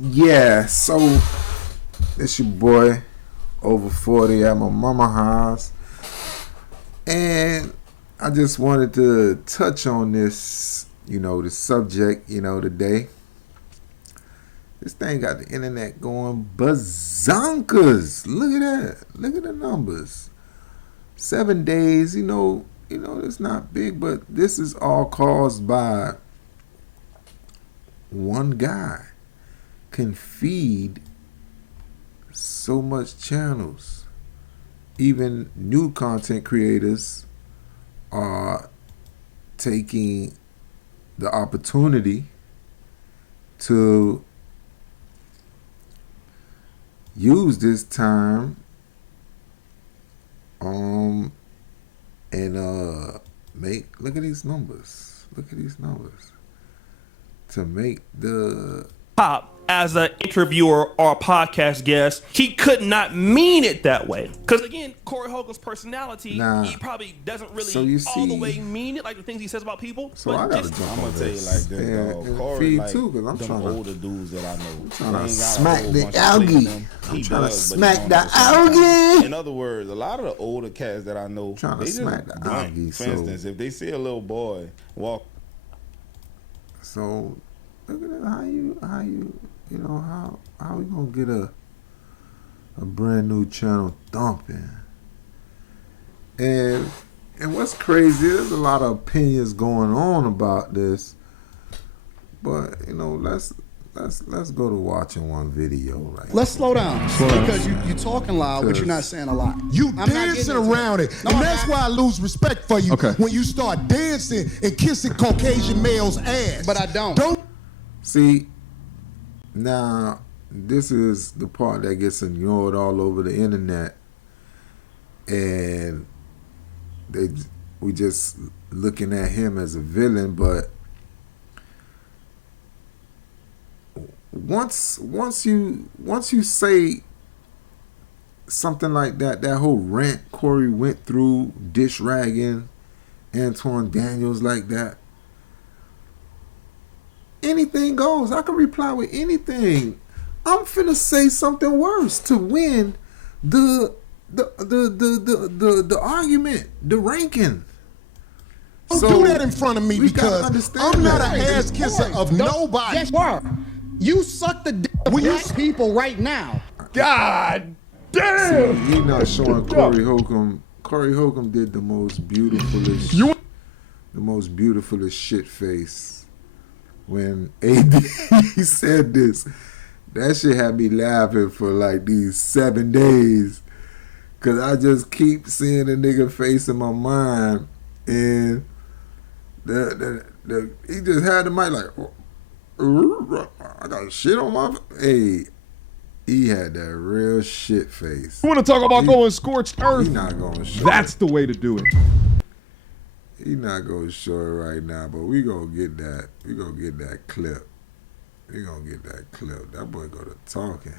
Yeah, so it's your boy over 40 at my mama house, and I just wanted to touch on this, the subject, today. This thing got the internet going bazonkas. Look at that. Look at the numbers. 7 days, it's not big, but this is all caused by one guy can feed so much channels. Even new content creators are taking the opportunity to use this time and look at these numbers. To make the pop as an interviewer or a podcast guest, he could not mean it that way. Because again, Corey Holcomb's personality, he probably doesn't really all the way mean it, like the things he says about people. So I gotta jump I'm on gonna tell you like this, dog. Corey, like too, because I'm trying older dudes that I know. Trying to smack the algae. I'm trying to smack the algae. In other words, a lot of the older cats that I know, Trying to they smack just the blunt. algae. For instance, if they see a little boy walk. So look at it, how we gonna get a brand new channel thumping? And what's crazy, there's a lot of opinions going on about this, but let's go to watching one video right Let's slow down because you're talking loud, but you're not saying a lot. You dancing around it, and that's why I lose respect for you when you start dancing and kissing Caucasian males' ass. But I don't. See, now this is the part that gets ignored all over the internet, and we just looking at him as a villain. But once you say something like that whole rant Corey went through, dish ragging Anton Daniels like that, anything goes. I can reply with anything. I'm finna say something worse to win the argument, the ranking. Don't do that in front of me because I'm not an ass kisser of nobody. Yes, you are. You suck the dick of black people right now. God damn! See, he not showing Corey Holcomb. Corey Holcomb did the most beautifulest shit face when AD said this. That shit had me laughing for like these 7 days, cause I just keep seeing the nigga face in my mind, and he just had the mic like, I got shit on my. Hey, he had that real shit face. You want to talk about going scorched earth? He not going to show. That's the way to do it. He not going to show it right now, but we gonna get that. We gonna get that clip. We gonna get that clip. That boy go to talking.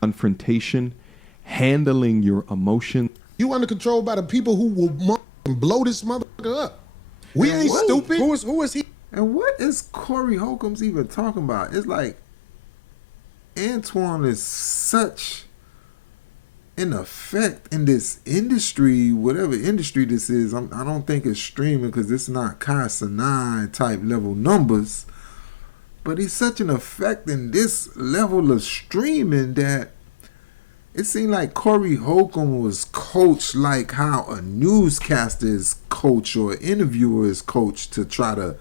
Confrontation, handling your emotion. You under control by the people who will blow this motherfucker up. We ain't stupid. Who is he? And what is Corey Holcomb's even talking about? It's like Antoine is such an effect in this industry, whatever industry this is. I don't think it's streaming because it's not Kai-Sanai type level numbers. But he's such an effect in this level of streaming that it seemed like Corey Holcomb was coached like how a newscaster is coached or an interviewer is coached to try to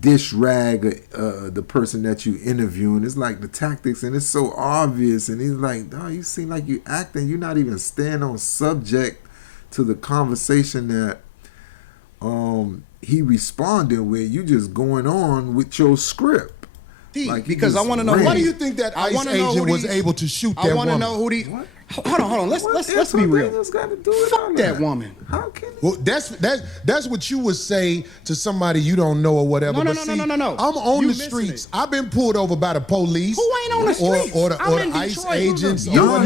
dish rag the person that you interviewing. It's like the tactics, and it's so obvious. And he's like, "Oh, you seem like you acting. You're not even staying on subject to the conversation that he responded with. You just going on with your script." Like, because I want to know. Why do you think that ICE agent was able to shoot that woman? I want to know who these. Hold on. Let's be real. Fuck that woman. How can he? Well, that's what you would say to somebody you don't know or whatever. No. I'm on the streets. I've been pulled over by the police. Who ain't on the streets? Or the ICE agents. You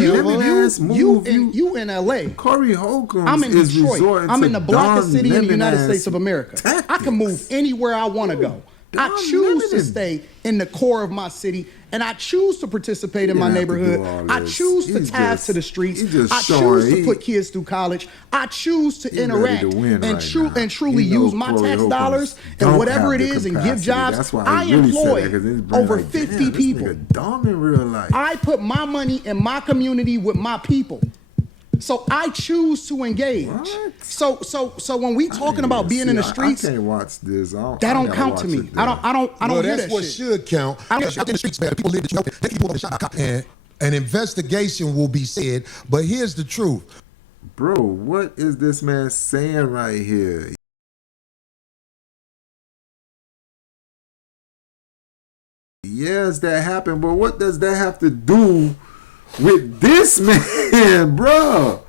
in LA. Corey Holcomb. I'm in Detroit. I'm in the blockest city in the United States of America. Tactics. I can move anywhere I want to go. I choose to stay in the core of my city, and I choose to participate in my neighborhood. I choose to task to the streets. I choose to put kids through college. I choose to interact and truly use my tax dollars and whatever it is and give jobs. I employ over 50 people. Dumb in real life. I put my money in my community with my people. So I choose to engage. What? So when we talking about being in the streets, I can't watch this. That don't count to me. I don't hear that shit. That's what should count. Out in the streets, man. People live that you know. They people on the shot, and an investigation will be said. But here's the truth, bro. What is this man saying right here? Yes, that happened, but what does that have to do with this man, bro?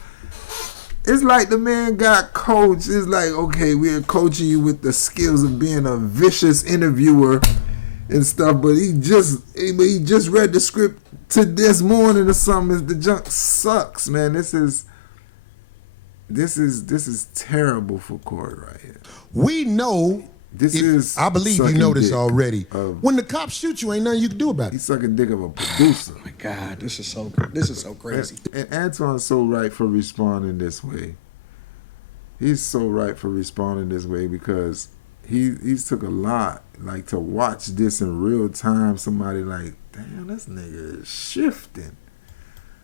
It's like the man got coached. It's like, okay, we're coaching you with the skills of being a vicious interviewer and stuff, but he just read the script to this morning or something. The junk sucks, man. This is terrible for Corey right here. We know. I believe you know this already. When the cops shoot you, ain't nothing you can do about it. He's sucking dick of a producer. Oh my God, this is so crazy. And Anton's so right for responding this way. He's so right for responding this way because he's took a lot, like, to watch this in real time. Somebody like, damn, this nigga is shifting.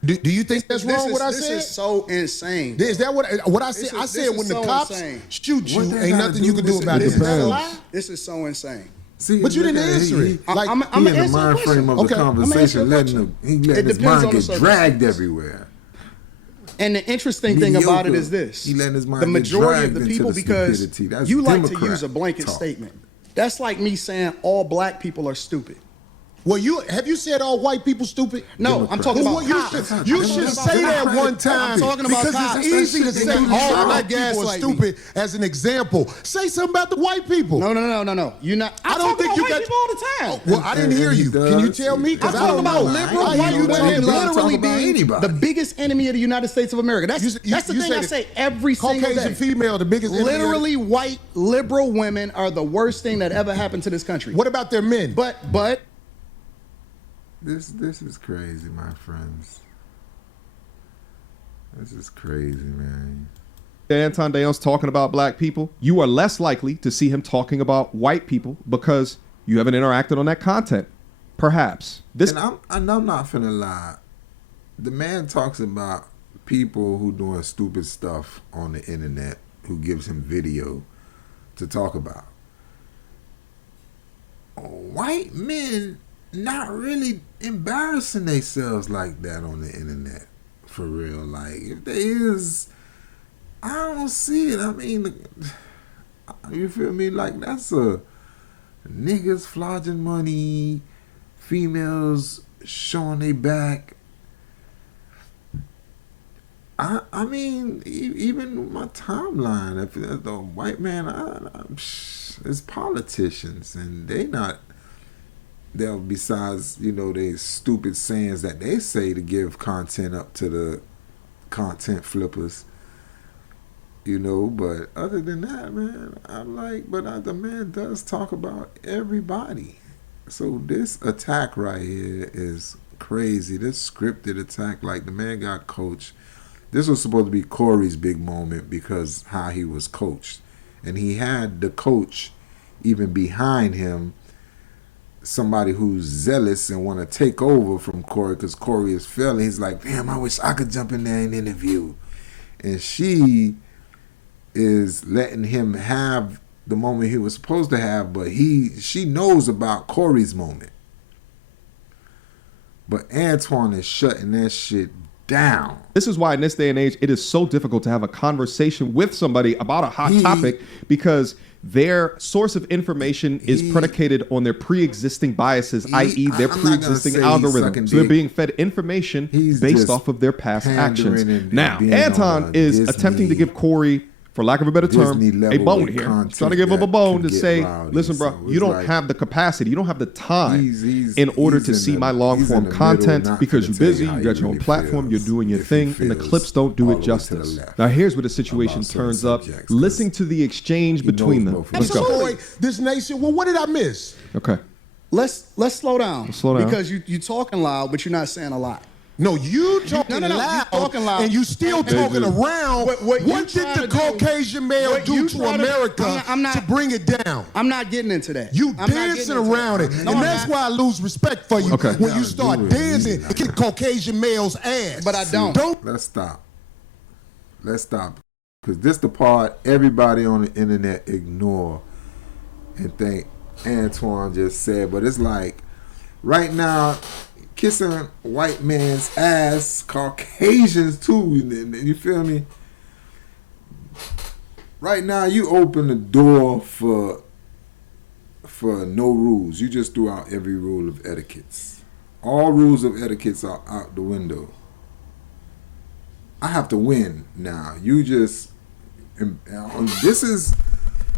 Do you think that's wrong? What I said? This is so insane. Is that what I said? I said when the cops shoot you, ain't nothing you can do about it. This is so insane. See, but you didn't answer it. I'm in the mind frame of the conversation, letting his mind get dragged everywhere. And the interesting thing about it is this: he letting his mind the majority of the people, because you like to Democrat use a blanket statement. That's like me saying all black people are stupid. Well, have you said all white people stupid? No, I'm talking about cops. You should say that one time. I'm talking about because cops. It's easy to say all black people are stupid as an example. Say something about the white people. No. You're not. I don't think you got people all the time. Well, I didn't hear you. Can you tell me? Because I don't know. Liberal white women literally being the biggest enemy of the United States of America. That's the thing I say every single day. Caucasian female, the biggest enemy. Literally, white liberal women are the worst thing that ever happened to this country. What about their men? But. This is crazy, my friends. This is crazy, man. Anton Daniels talking about black people, you are less likely to see him talking about white people because you haven't interacted on that content. Perhaps. And I'm not finna lie. The man talks about people who doing stupid stuff on the internet, who gives him video to talk about. White men not really embarrassing themselves like that on the internet, for real. Like, if there is, I don't see it. I mean, you feel me? Like, that's a niggas flogging money, females showing their back. I mean, even my timeline, if the white man, it's politicians, and they not. They'll, besides, they stupid sayings that they say to give content up to the content flippers, but other than that, man, I'm like, but the man does talk about everybody. So this attack right here is crazy. This scripted attack, like, the man got coached. This was supposed to be Corey's big moment because how he was coached. And he had the coach even behind him, somebody who's zealous and want to take over from Corey because Corey is failing. He's like, damn, I wish I could jump in there and interview. And she is letting him have the moment he was supposed to have, but she knows about Corey's moment. But Antoine is shutting that shit down. This is why in this day and age, it is so difficult to have a conversation with somebody about a hot topic because their source of information is predicated on their pre-existing biases, i.e. their pre-existing algorithms. So they're being fed information based off of their past actions. Now, Anton is attempting to give Corey for lack of a better term, a bone here. Trying to give him a bone to say, listen, bro, you don't have the capacity, you don't have the time in order to see my long form content because you're busy, you got your own platform, you're doing your thing, and the clips don't do it justice. Now here's where the situation turns up. Listening to the exchange between them. Let's go. This nation. Well, what did I miss? Okay. Let's slow down. Because you talking loud, but you're not saying a lot. No, you talking loud, and you still talking around. What did the Caucasian male do to America to bring it down? I'm not getting into that. You dancing around it, and that's why I lose respect for you when you start dancing and kick Caucasian male's ass. But I don't. Let's stop. Because this the part everybody on the internet ignore and think Antoine just said. But it's like, right now, kissing white man's ass, Caucasians too, you feel me? Right now, you open the door for no rules. You just threw out every rule of etiquette. All rules of etiquette are out the window. I have to win now. You just, this is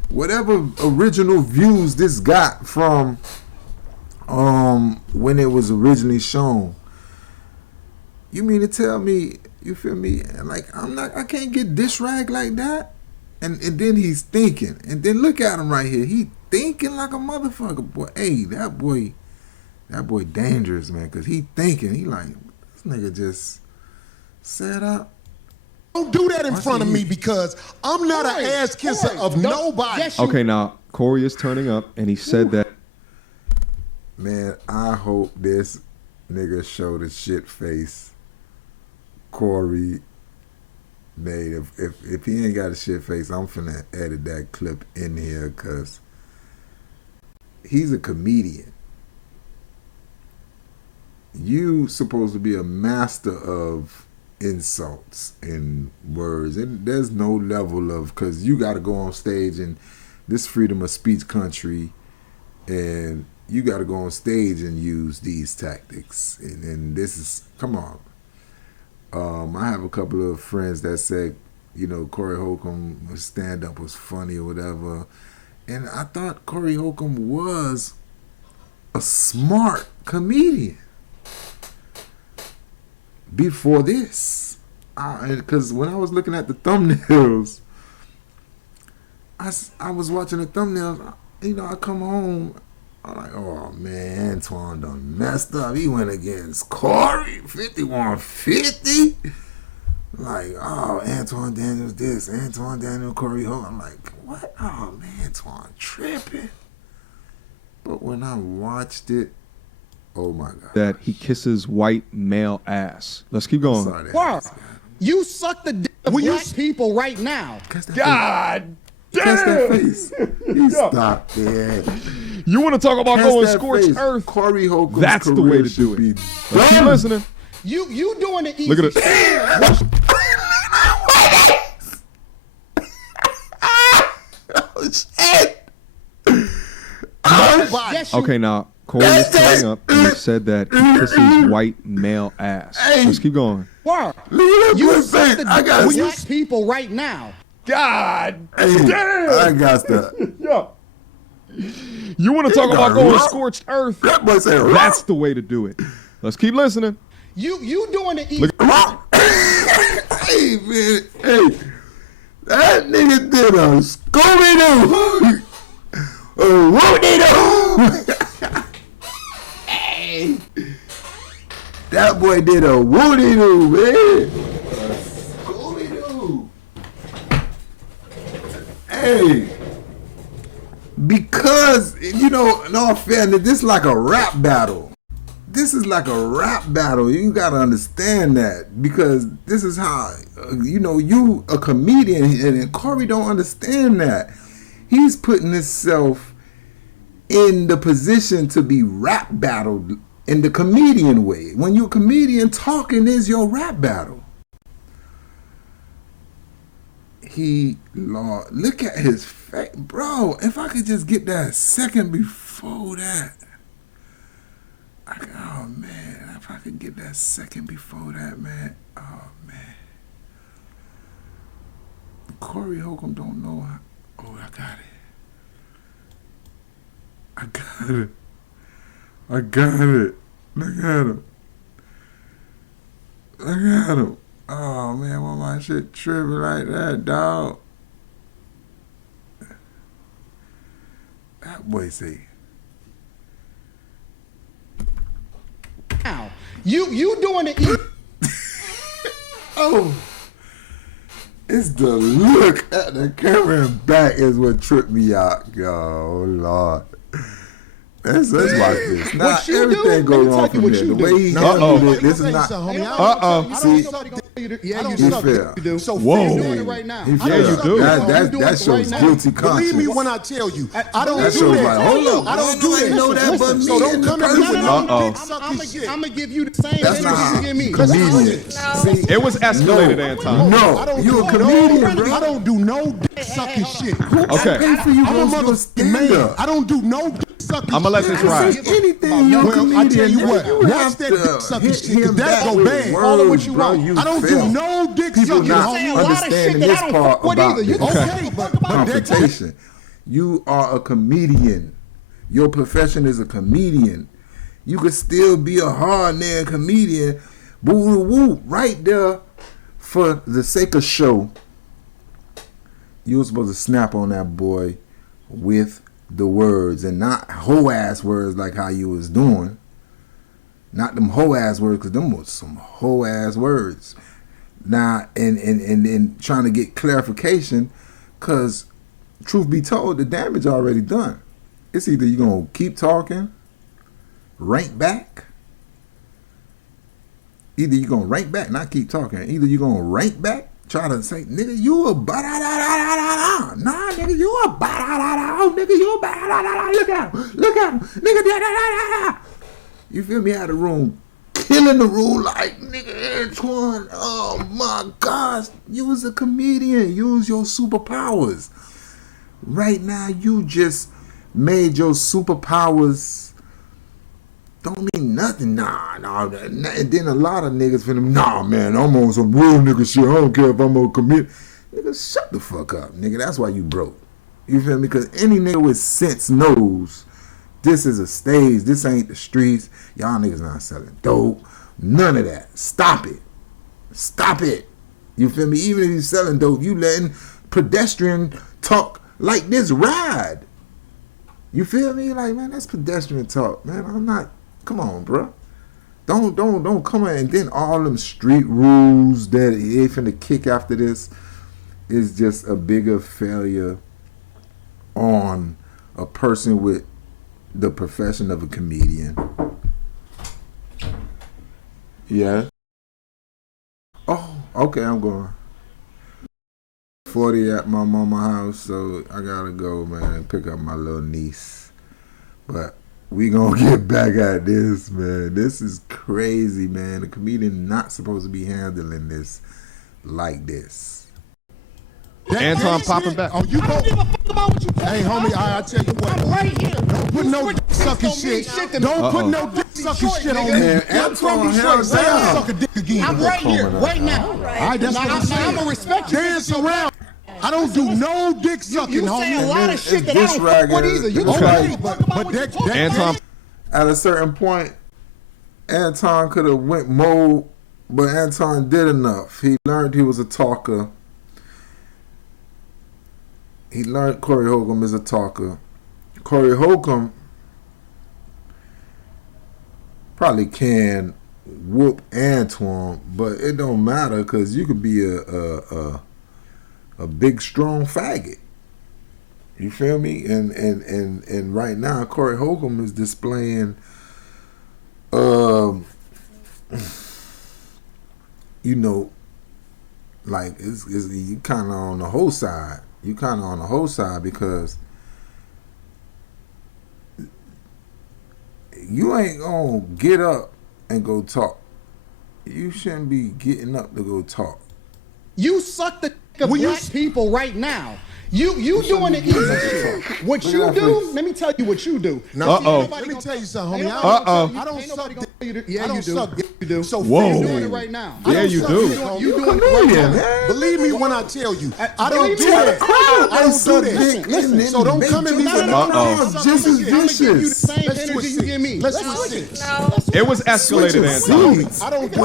whatever original views this got from when it was originally shown. You mean to tell me, you feel me? Like, I can't get dish rag like that. And then he's thinking. And then look at him right here. He thinking like a motherfucker. Boy, hey, that boy dangerous, man, because he thinking. He like, this nigga just set up. Don't do that in front of me because I'm not an ass kisser of nobody. Okay, now, Corey is turning up, and he said that. Man, I hope this nigga show the shit face Corey made. If he ain't got a shit face, I'm finna edit that clip in here because he's a comedian. You supposed to be a master of insults and words, and there's no level of, because you got to go on stage in this freedom of speech country, and you got to go on stage and use these tactics, and this is, come on. I have a couple of friends that said, you know, Corey Holcomb's stand-up was funny or whatever, and I thought Corey Holcomb was a smart comedian before this. Because when I was looking at the thumbnails, I was watching the thumbnails, you know, I come home, I'm like, oh man, Antoine done messed up. He went against Corey, 51-50. Like, oh, Anton Daniels this, Anton Daniels, Corey Holcomb. I'm like, what? Oh man, Antoine tripping. But when I watched it, oh my God. That he kisses white male ass. Let's keep going. Wow. You suck the dick of black people right now. God damn. Catch that face. He stopped there. You want to talk about going scorched earth? Corey Holcomb's That's the way to do it. Let's keep listening. You doing the easy. Look at it. Oh shit. Okay, now Corey is turning up and he said that he kisses white male ass. Let's keep going. Wow. You suck the dick of black people right now. God damn. I got that. Yo. You want to talk about going scorched earth? That boy said that's the way to do it. Let's keep listening. You doing the easy. Hey man, hey, that nigga did a Scooby-Doo. Whoop-de-doo. Hey, that boy did a woody-doo, man. Scooby-Doo. Hey, because, you know, in all fairness, this is like a rap battle. This is like a rap battle. You gotta understand that, because this is how, you know, you a comedian, and Corey don't understand that. He's putting himself in the position to be rap battled in the comedian way. When you're a comedian, talking is your rap battle. Look at his face, bro. If I could just get that second before that. Oh man, if I could get that second before that, man. Oh man. Corey Holcomb don't know how. Oh, I got it. Look at him. Oh, man, why my shit tripping like that, dog? That boy say. Now, you doing it. Oh. It's the look at the camera and back is what tripped me out, yo. Oh, Lord. Let's watch this. Now, everything go wrong from here. The way he handled it, this is not. See, yeah, you do. So whoa. You're doing it right now. Yeah, you do. That shows guilty conscience. Believe me when I tell you, I don't that do shows that. like, hold up, I don't do that. know that, but so don't come at me with no dick I'm sucking shit. gonna give you the same that's energy you give me. Comedian. See, it was escalated, Anton. No, you a comedian, bro. I don't do no dick sucking shit. Okay. I pay for you I'm a to motherfucking man. I don't do no dick sucking shit. I'm gonna let this ride. Anything you're a comedian, I tell you what, watch that dick sucking shit, cause that go bad. All of what you want. I don't do no dick People sucking. not understanding this part about this Okay, but confrontation. You are a comedian. Your profession is a comedian. You could still be a hard-man comedian. Boo-woo, right there for the sake of show. You were supposed to snap on that boy with the words and not hoe-ass words like how you was doing. Not them hoe-ass words, because them was some hoe-ass words. Now, and trying to get clarification, because truth be told, the damage already done. It's either you're going to keep talking, rank back. Either you're going to rank back, not keep talking. Either you're going to rank back, try to say, nigga, you a ba-da-da-da-da-da-da. Nah, nigga, you a ba-da-da-da-da. Oh, nigga, you a ba-da-da-da-da. Look at him. Nigga, da-da-da-da-da. You feel me? Out of the room. Killing the room like, nigga, Antoine, oh my gosh, you was a comedian. Use your superpowers. Right now, you just made your superpowers don't mean nothing. Nah. And then a lot of niggas finna, nah, man, I'm on some real nigga shit. I don't care if I'm a comedian. Nigga, shut the fuck up, nigga. That's why you broke. You feel me? Because any nigga with sense knows this is a stage. This ain't the streets. Y'all niggas not selling dope. None of that. Stop it. You feel me? Even if you selling dope, you letting pedestrian talk like this ride. You feel me? Like, man, that's pedestrian talk, man. I'm not. Come on, bro. Don't come in and then all them street rules that they finna kick after this is just a bigger failure on a person with the profession of a comedian. Yeah. Oh, okay, I'm going. 40 at my mama's house, so I gotta go, man, pick up my little niece. But we gonna get back at this, man. This is crazy, man. The comedian not supposed to be handling this like this. Anton popping back. Oh, you go. Hey, homie, I tell you what. I'm right here. Don't put no dick sucking shit. Don't put no dick sucking shit on me. Anton, hands down. Suck a dick again. I'm right here, right now. All right, that's what I'm saying. I'm gonna respect you. Dance around. I don't do no dick sucking, you homie. say a lot of shit that I don't fuck with either. You okay, but that Anton. At a certain point, Anton could have went mode, but Anton did enough. He learned he was a talker. He learned Corey Holcomb is a talker. Corey Holcomb probably can whoop Antoine, but it don't matter because you could be a big strong faggot. You feel me? And right now Corey Holcomb is displaying you know, like it's you kinda on the whole side. You kinda on the whole side because you ain't gonna get up and go talk. You shouldn't be getting up to go talk. You suck the dick of black people right now. You doing the easy shit. What you do, let me tell you what you do. Uh-oh. Let me tell you something, homie. Uh-oh. I don't suck dick. Yeah, you do. You do. So whoa. You're doing it right now. Yeah, you do. You're doing it right now. Believe me when I tell you, I don't do that. I don't do that. Listen, so don't come at me with just as vicious. You the same energy you give me. Let's switch. It was escalated, Anton. I don't do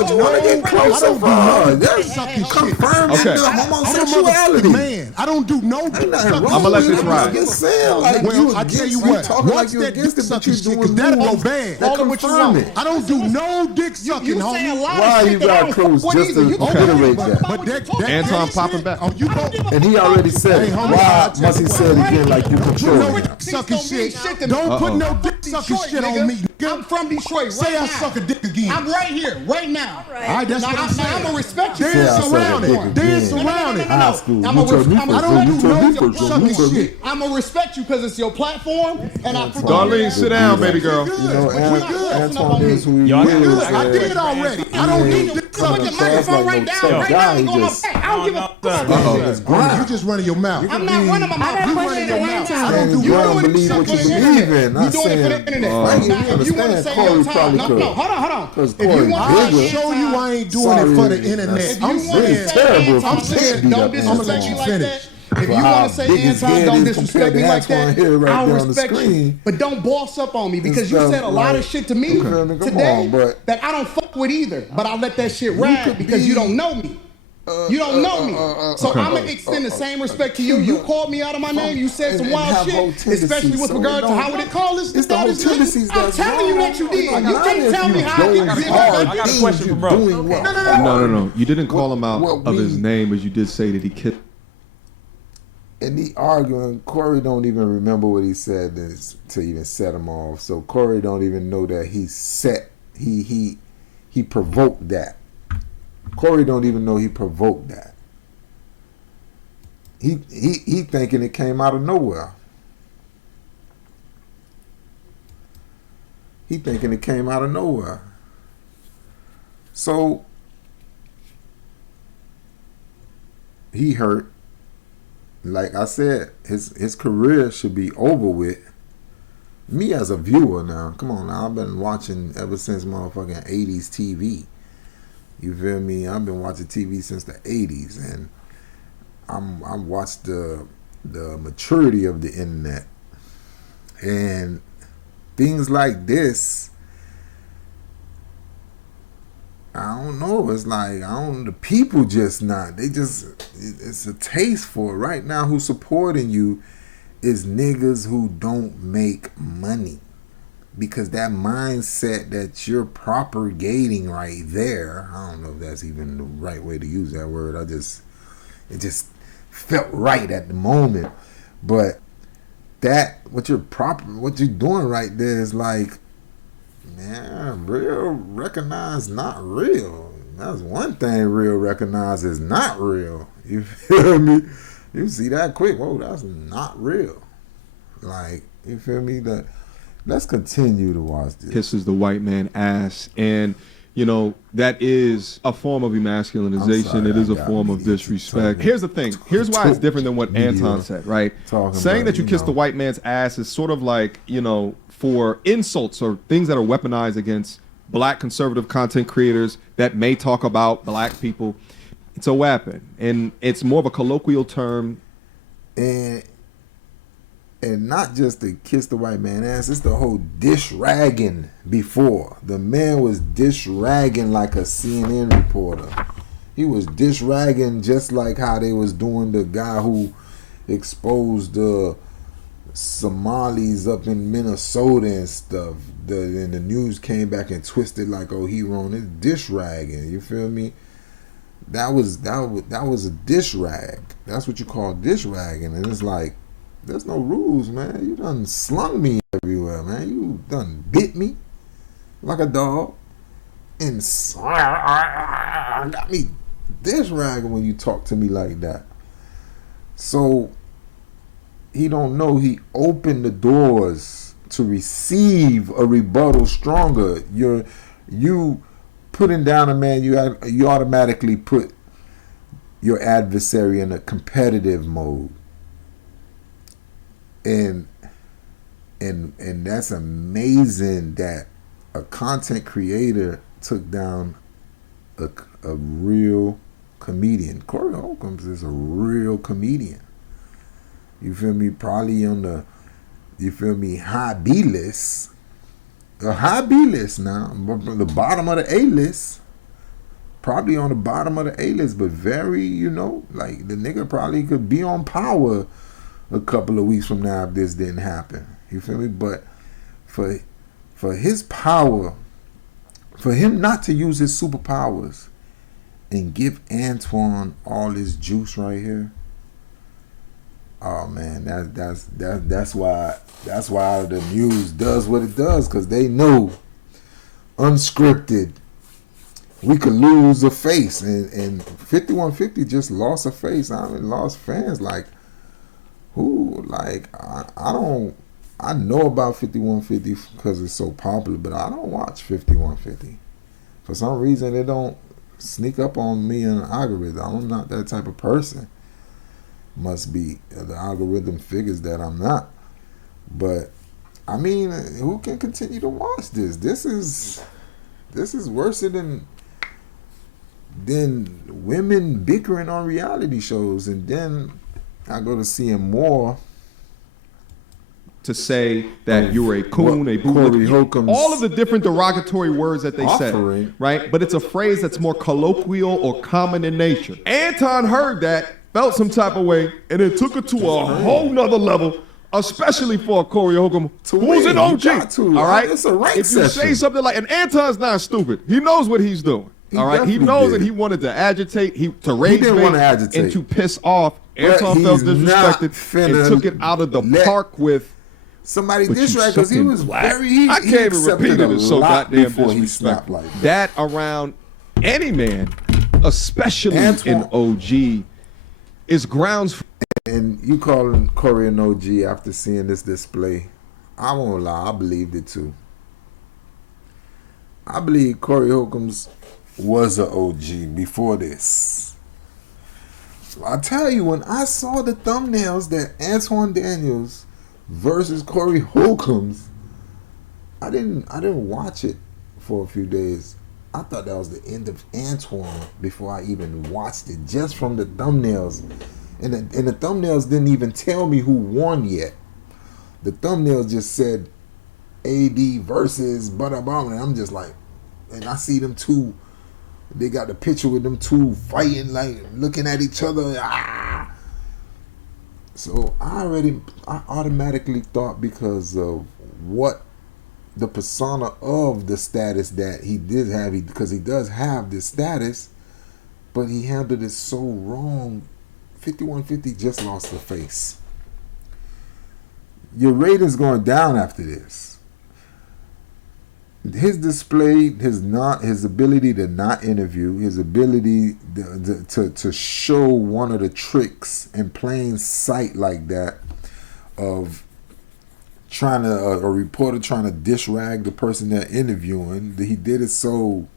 confirming the homosexuality. Man, I don't do no. I'm gonna let this ride. I tell you what. Once that dick sucking shit, because that'll go bad. Confirm it. I don't do no dick sucking, homie. Why you got close just to reiterate that? Anton popping back. And he already said it. Why must he say it again like you control it? Sucking shit. Don't put no dick sucking shit on me. I'm from Detroit right Say now. I suck a dick again. I'm right here, right now. All right, that's what I'm saying. I'm gonna respect you. Dance around it. Dance around it. High school. I don't do no sucking shit. I'm gonna respect you because it's your platform. And Darlene, sit down, baby girl. You know, Anton is who he is. I did already. I don't need dick sucking. Put the microphone right down, right now, and go on my back. I don't give a fuck. You just running your mouth. I'm not running my mouth. You running your mouth. I don't do you don't believe what you believe in. You doing it for the internet. Now, if you want to say your time, no, hold on. Because If you want I'll to show you I ain't doing it for the internet. I'm saying terrible. I'm saying don't disrespect me like that. If you want to say Anton, don't disrespect me like that. I'll respect you, but don't boss up on me because you said a lot of shit to me today that I don't fuck with either. But I let that shit ride because you don't know me. You don't know me. So I'm going to extend the same respect to you. You called me out of my name. You said some wild shit, especially with regard to how would it call this? It's the whole tendencies. I'm telling you that you did. You can't tell me how I get I got a question for bro. No. You didn't call him out of his name, but you did say that he kissed. And he arguing, Corey don't even remember what he said to even set him off. So Corey don't even know that he provoked that. Corey don't even know he provoked that. He thinking it came out of nowhere. He thinking it came out of nowhere. So he hurt. Like I said, his career should be over with. Me as a viewer now, come on now, I've been watching ever since motherfucking 80s TV. You feel me? I've been watching TV since the 80s, and I'm watched the maturity of the internet. And things like this, I don't know. It's like, the people just not. It's a taste for it. Right now, who's supporting you is niggas who don't make money. Because that mindset that you're propagating right there, I don't know if that's even the right way to use that word. It just felt right at the moment. But what you're doing right there is like, man, real recognize not real. That's one thing real recognize is not real. You feel me? You see that quick. Whoa, that's not real. Like, you feel me? Let's continue to watch this. Kisses the white man ass. And, that is a form of emasculinization. It is a form of disrespect. Here's the thing. Here's why it's different than what Anton said, right? Saying that you kiss the white man's ass is sort of like, for insults or things that are weaponized against black conservative content creators that may talk about black people. It's a weapon. And it's more of a colloquial term. And not just to kiss the white man ass, it's the whole dish ragging before. The man was dish ragging like a CNN reporter. He was dish ragging just like how they was doing the guy who exposed the Somalis up in Minnesota and stuff. And the news came back and twisted like, oh, he wrong. It's dish ragging. You feel me? That was a dish rag. That's what you call dish ragging. And it's like, there's no rules, man. You done slung me everywhere, man. You done bit me like a dog and got me dish ragging when you talk to me like that. So he don't know he opened the doors to receive a rebuttal stronger. You putting down a man, you automatically put your adversary in a competitive mode. And that's amazing that a content creator took down a real comedian. Corey Holcomb is a real comedian. You feel me? Probably on the, high B list. A high B list now. The bottom of the A list. Probably on the bottom of the A list, but very, like the nigga probably could be on Power a couple of weeks from now if this didn't happen. You feel me? But for his power, for him not to use his superpowers and give Antoine all this juice right here, oh man, that's why the news does what it does, because they know unscripted we could lose a face, and 5150 just lost a face. I mean, lost fans. Like who? Like I know about 5150 because it's so popular, but I don't watch 5150 for some reason. It don't sneak up on me in an algorithm. I'm not that type of person. Must be the algorithm figures that I'm not. But I mean, who can continue to watch this? This is worse than women bickering on reality shows, and then I go to seeing more to say that you're a coon, a bootlicker, all of the different derogatory words that they say, right? But it's a phrase that's more colloquial or common in nature. Anton heard that, felt some type of way, and it took it to a whole nother level, especially for Corey Holcomb, who's an OG. All right? It's a rank if you say something like, and Anton's not stupid. He knows what he's doing. All right? He knows that he wanted to agitate, to rage bait, and to piss off. Anton felt disrespected and took it out of the park with somebody diss right, because he was very. I can't even repeat it. It's so goddamn disrespectful. Like that around any man, especially an OG, is grounds for. And you calling Corey an OG after seeing this display? I won't lie, I believed it too. I believe Corey Holcomb's was an OG before this. So I tell you, when I saw the thumbnails that Anton Daniels versus Corey Holcomb's, I didn't watch it for a few days. I thought that was the end of Antoine before I even watched it, just from the thumbnails. And the thumbnails didn't even tell me who won yet. The thumbnails just said AD versus Butterbomb, and I'm just like, and I see them two. They got the picture with them two fighting, like looking at each other. Ah! So I automatically thought, because of what the persona of the status that he did have, because he does have this status, but he handled it so wrong. 5150 just lost the face. Your ratings going down after this. His display, his ability to not interview, his ability to show one of the tricks in plain sight like that of trying to a reporter trying to dish rag the person they're interviewing. He did it so,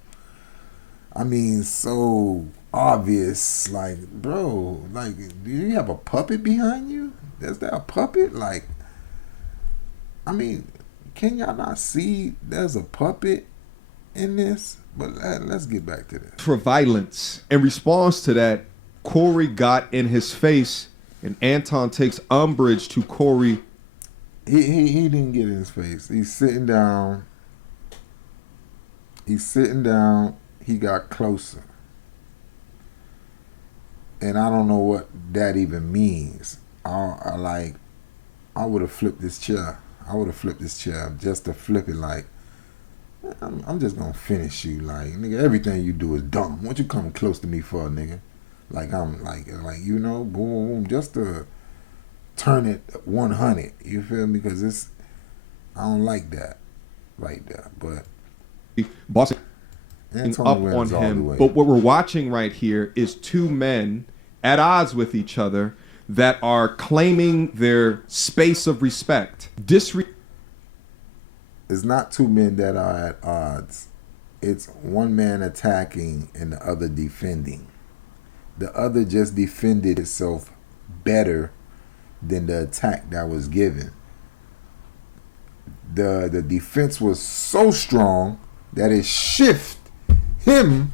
so obvious. Like, bro, like, do you have a puppet behind you? Is that a puppet? Like, can y'all not see there's a puppet in this? But let's get back to this. For violence. In response to that, Corey got in his face, and Anton takes umbrage to Corey. He didn't get in his face. He's sitting down. He got closer. And I don't know what that even means. I would have flipped this chair. Just to flip it, like, I'm just gonna finish you. Like, nigga, everything you do is dumb. What you coming close to me for, nigga? Like, I'm like boom, boom, just to turn it 100. You feel me? Because I don't like that, But bossing up on him. But what we're watching right here is two men at odds with each other that are claiming their space of respect. It's not two men that are at odds. It's one man attacking and the other defending. The other just defended itself better than the attack that was given. The defense was so strong that it shifted him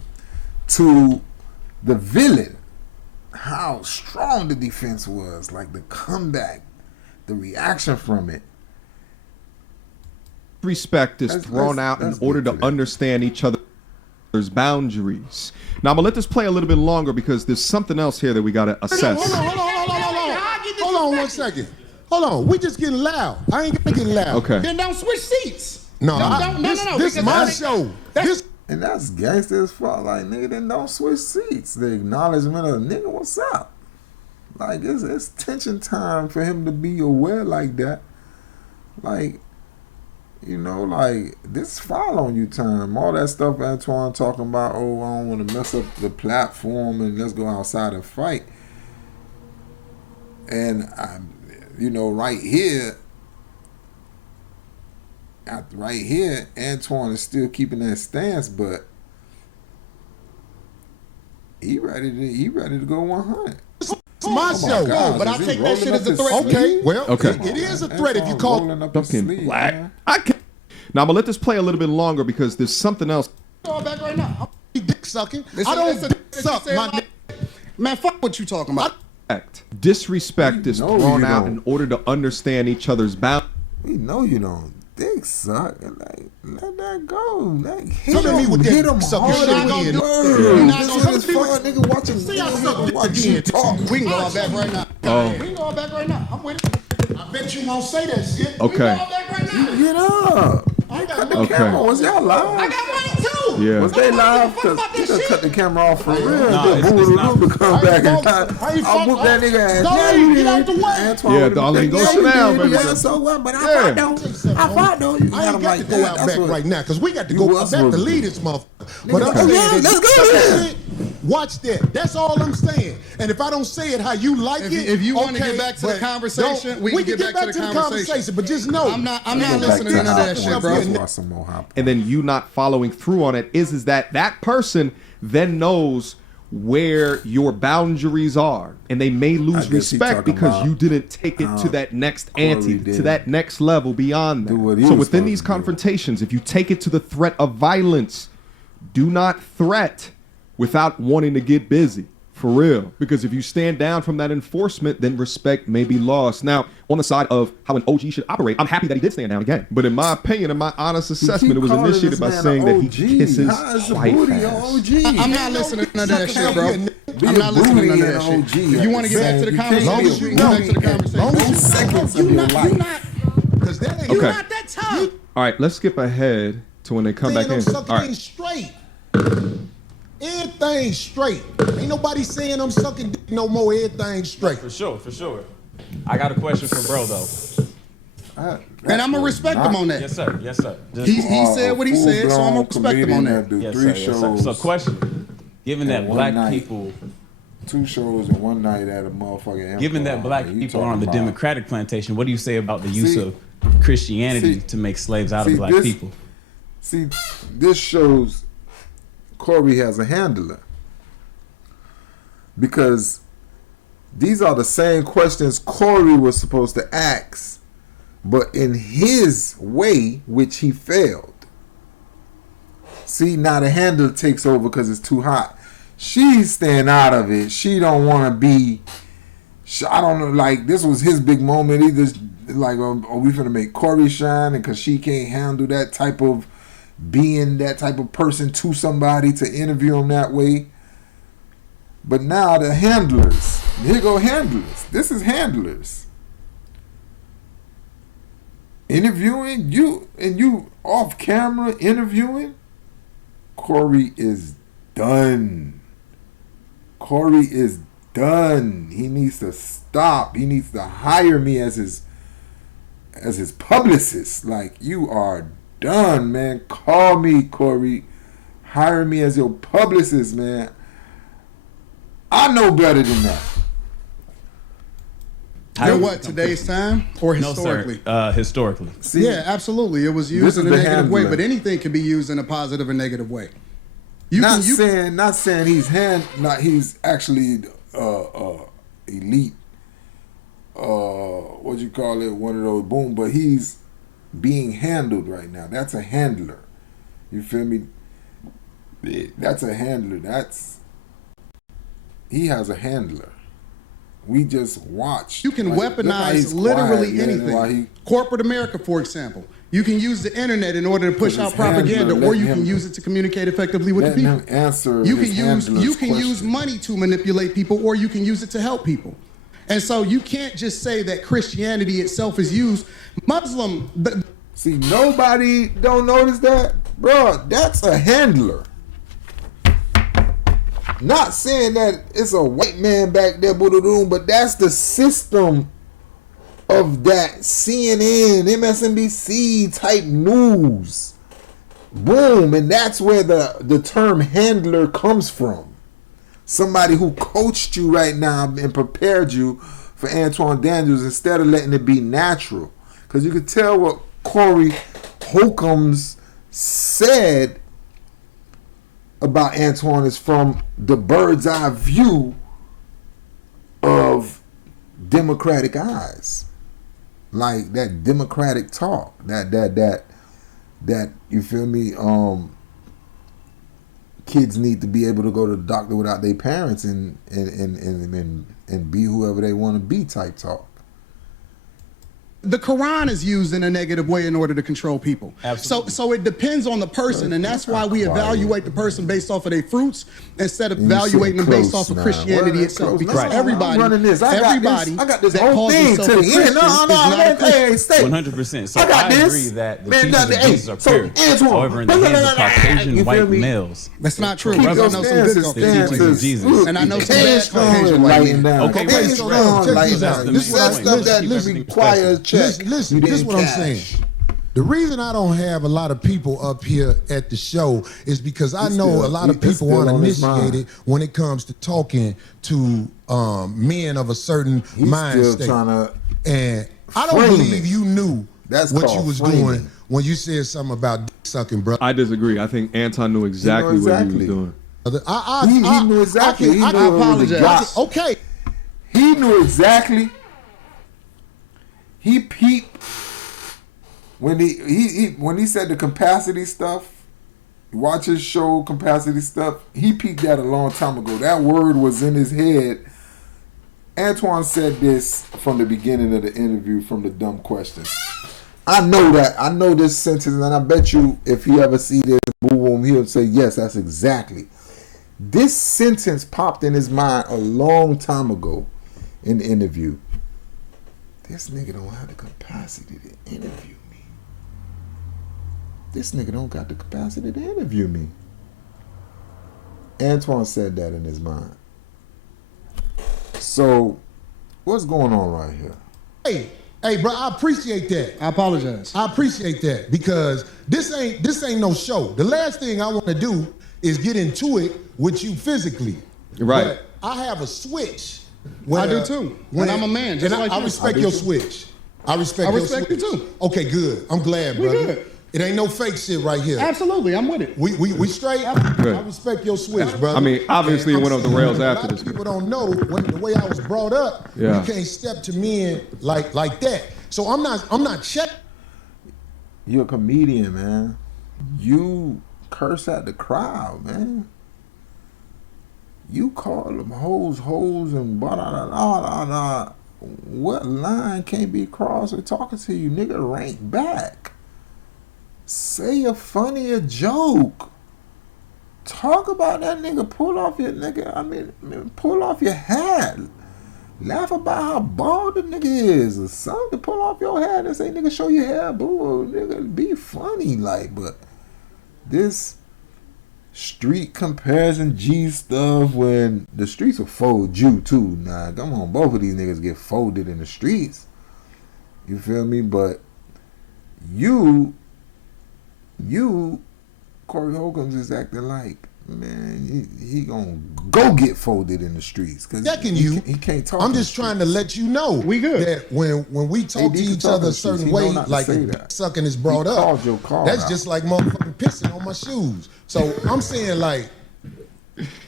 to the villain, how strong the defense was, like the comeback, the reaction from it. Respect is thrown out in order to understand each other's boundaries. Now I'm gonna let this play a little bit longer because there's something else here that we gotta assess. Hold on 1 second. Hold on, we just getting loud. I ain't gonna get loud. Okay. Then don't switch seats. No, this is my show. And that's gangster as fuck. Like, nigga, then don't switch seats. The acknowledgement of, nigga, what's up? Like, it's tension time for him to be aware like that. Like, you know, like, this foul on you time. All that stuff Antoine talking about, oh, I don't want to mess up the platform and let's go outside and fight. And, you know, right here, Antoine is still keeping that stance, but he ready to go 100. It's my show, but I take that shit as a threat. Okay, well, it is a threat if you call it black. Now I'm gonna let this play a little bit longer because there's something else. Go back right now. I'm dick sucking. I don't dick suck, my man. Fuck what you talking about. Disrespect is thrown out in order to understand each other's boundaries. We know you don't dick suck. Like, let that go. Like, hit him hard. Nigga watching. See, I suck watch you talk. We can go all back right now. We can go all back right now. I'm with it. I bet you won't say that shit. Okay. We can go all back right now. Get up. I cut the camera. Was y'all live? I got mine too. Yeah. Was they live? Because you just cut the camera off for real. To come back and I'll whoop that nigga ass. Get out the way. Yeah, darling, go sit down, baby. Yeah, so what? But I fought though. You I ain't got to go out back right now because we got to go back to lead this motherfucker. But I'm saying, let's go. Watch that. That's all I'm saying. And if I don't say it how you like it, if you want to get back to the conversation, we can get back to the conversation. But just know, I'm not listening to none of that shit, bro. And then you not following through on it is that person then knows where your boundaries are, and they may lose respect because you didn't take it to that next ante, to that next level beyond that. So within these confrontations, if you take it to the threat of violence, do not threat without wanting to get busy. For real. Because if you stand down from that enforcement, then respect may be lost. Now, on the side of how an OG should operate, I'm happy that he did stand down again. But in my opinion, in my honest assessment, it was initiated by saying that he kisses white ass. I'm not listening to none of that shit, bro. I'm not listening to none of that shit. If you want to get back to the conversation, we can get back to the conversation. Seconds of your life. You're not that tough. All right, let's skip ahead to when they come back in. All right. Straight. Everything straight. Ain't nobody saying I'm sucking dick no more. Everything straight. For sure. I got a question for bro though. And I'm gonna respect him on that. Yes, sir. He said what he said, so I'm gonna respect him on that. Yes, sir. So question. Given that black people 2 shows in one night at a motherfucking given that black people are on the Democratic plantation, what do you say about the use of Christianity to make slaves out of black people? See, this shows Corey has a handler, because these are the same questions Corey was supposed to ask, but in his way, which he failed. See, now the handler takes over because it's too hot. She's staying out of it. She don't want to be, I don't know, like, this was his big moment. Either, like, are we finna make Corey shine? And because she can't handle that type of being that type of person to somebody to interview him that way. But now the handlers, here go handlers. This is handlers interviewing you, and you off camera interviewing. Corey is done. Corey is done. He needs to stop. He needs to hire me as his publicist. Like, you are done, man. Call me, Corey. Hire me as your publicist, man. I know better than that. In what, today's time or historically? No, sir. Historically. See, yeah, absolutely. It was used in a negative way, but anything can be used in a positive or negaget way. Not saying he's actually elite. What you call it? One of those boom, but he's being handled right now. That's a handler. You feel me? That's a handler. He has a handler. We just watch. You can weaponize literally anything. Corporate America, for example. You can use the internet in order to push out propaganda, or you can use it to communicate effectively with the people. You can use money to manipulate people, or you can use it to help people. And so you can't just say that Christianity itself is used. See, nobody don't notice that, bro. That's a handler. Not saying that it's a white man back there, but that's the system of that CNN, MSNBC type news. Boom, and that's where the term handler comes from. Somebody who coached you right now and prepared you for Anton Daniels instead of letting it be natural. Because you could tell what Corey Holcomb said about Antoine is from the bird's eye view of Democratic eyes, like that Democratic talk, that you feel me? Kids need to be able to go to the doctor without their parents and be whoever they want to be type talk. The Quran is used in a negative way in order to control people. Absolutely. So it depends on the person, and that's why we evaluate the person based off of their fruits instead of evaluating them based off of Christianity itself. Because everybody I got this whole thing to the end. No, stay. 100%. So I agree that the teachings of Jesus are pure. However, in the hands of Caucasian white males, that's not true. I know some good teachings of Jesus, and I know some bad Caucasian white men. Okay, this is stuff that requires. Listen, this is what I'm saying. The reason I don't have a lot of people up here at the show is because I know a lot of people aren't initiated when it comes to talking to men of a certain mind state. And I don't believe you knew what you was doing when you said something about dick sucking, bro. I disagree. I think Anton knew exactly what he was doing. He knew exactly. I apologize. Okay. He knew exactly. He peeped when he said the capacity stuff. Watch his show, capacity stuff. He peeped that a long time ago. That word was in his head. Antoine said this from the beginning of the interview, from the dumb questions. I know that. I know this sentence, and I bet you if he ever see this boom, he'll say, yes, that's exactly. This sentence popped in his mind a long time ago in the interview. This nigga don't have the capacity to interview me. This nigga don't got the capacity to interview me. Antoine said that in his mind. So, what's going on right here? Hey, bro, I appreciate that. I apologize. I appreciate that because this ain't no show. The last thing I want to do is get into it with you physically. Right. But I have a switch. I do too. When I'm a man, just like you. I respect your switch. I respect you too. Okay, good. I'm glad, brother. We good. It ain't no fake shit right here. Absolutely, I'm with it. We straight. Good. I respect your switch, brother. I mean, obviously, it went off the rails after this. People don't know the way I was brought up. Yeah. You can't step to men like that. So I'm not checking. You're a comedian, man. You curse at the crowd, man. You call them hoes, and blah, blah, blah, blah. What line can't be crossed with talking to you? Nigga, rank back. Say a funnier joke. Talk about that nigga. Pull off your nigga. I mean, pull off your hat. Laugh about how bald the nigga is or something. Pull off your hat and say, nigga, show your hair, boo. Nigga, be funny, like, but this street comparison G stuff, when the streets will fold you too. Nah, come on, both of these niggas get folded in the streets. You feel me? But you, Corey Holcomb is acting like, man, he gonna go get folded in the streets. Cause he can't talk. I'm just trying to let you know we good. That when we talk to each other a certain way, like sucking is brought up, that's just like motherfucking pissing on my shoes. So I'm saying, like,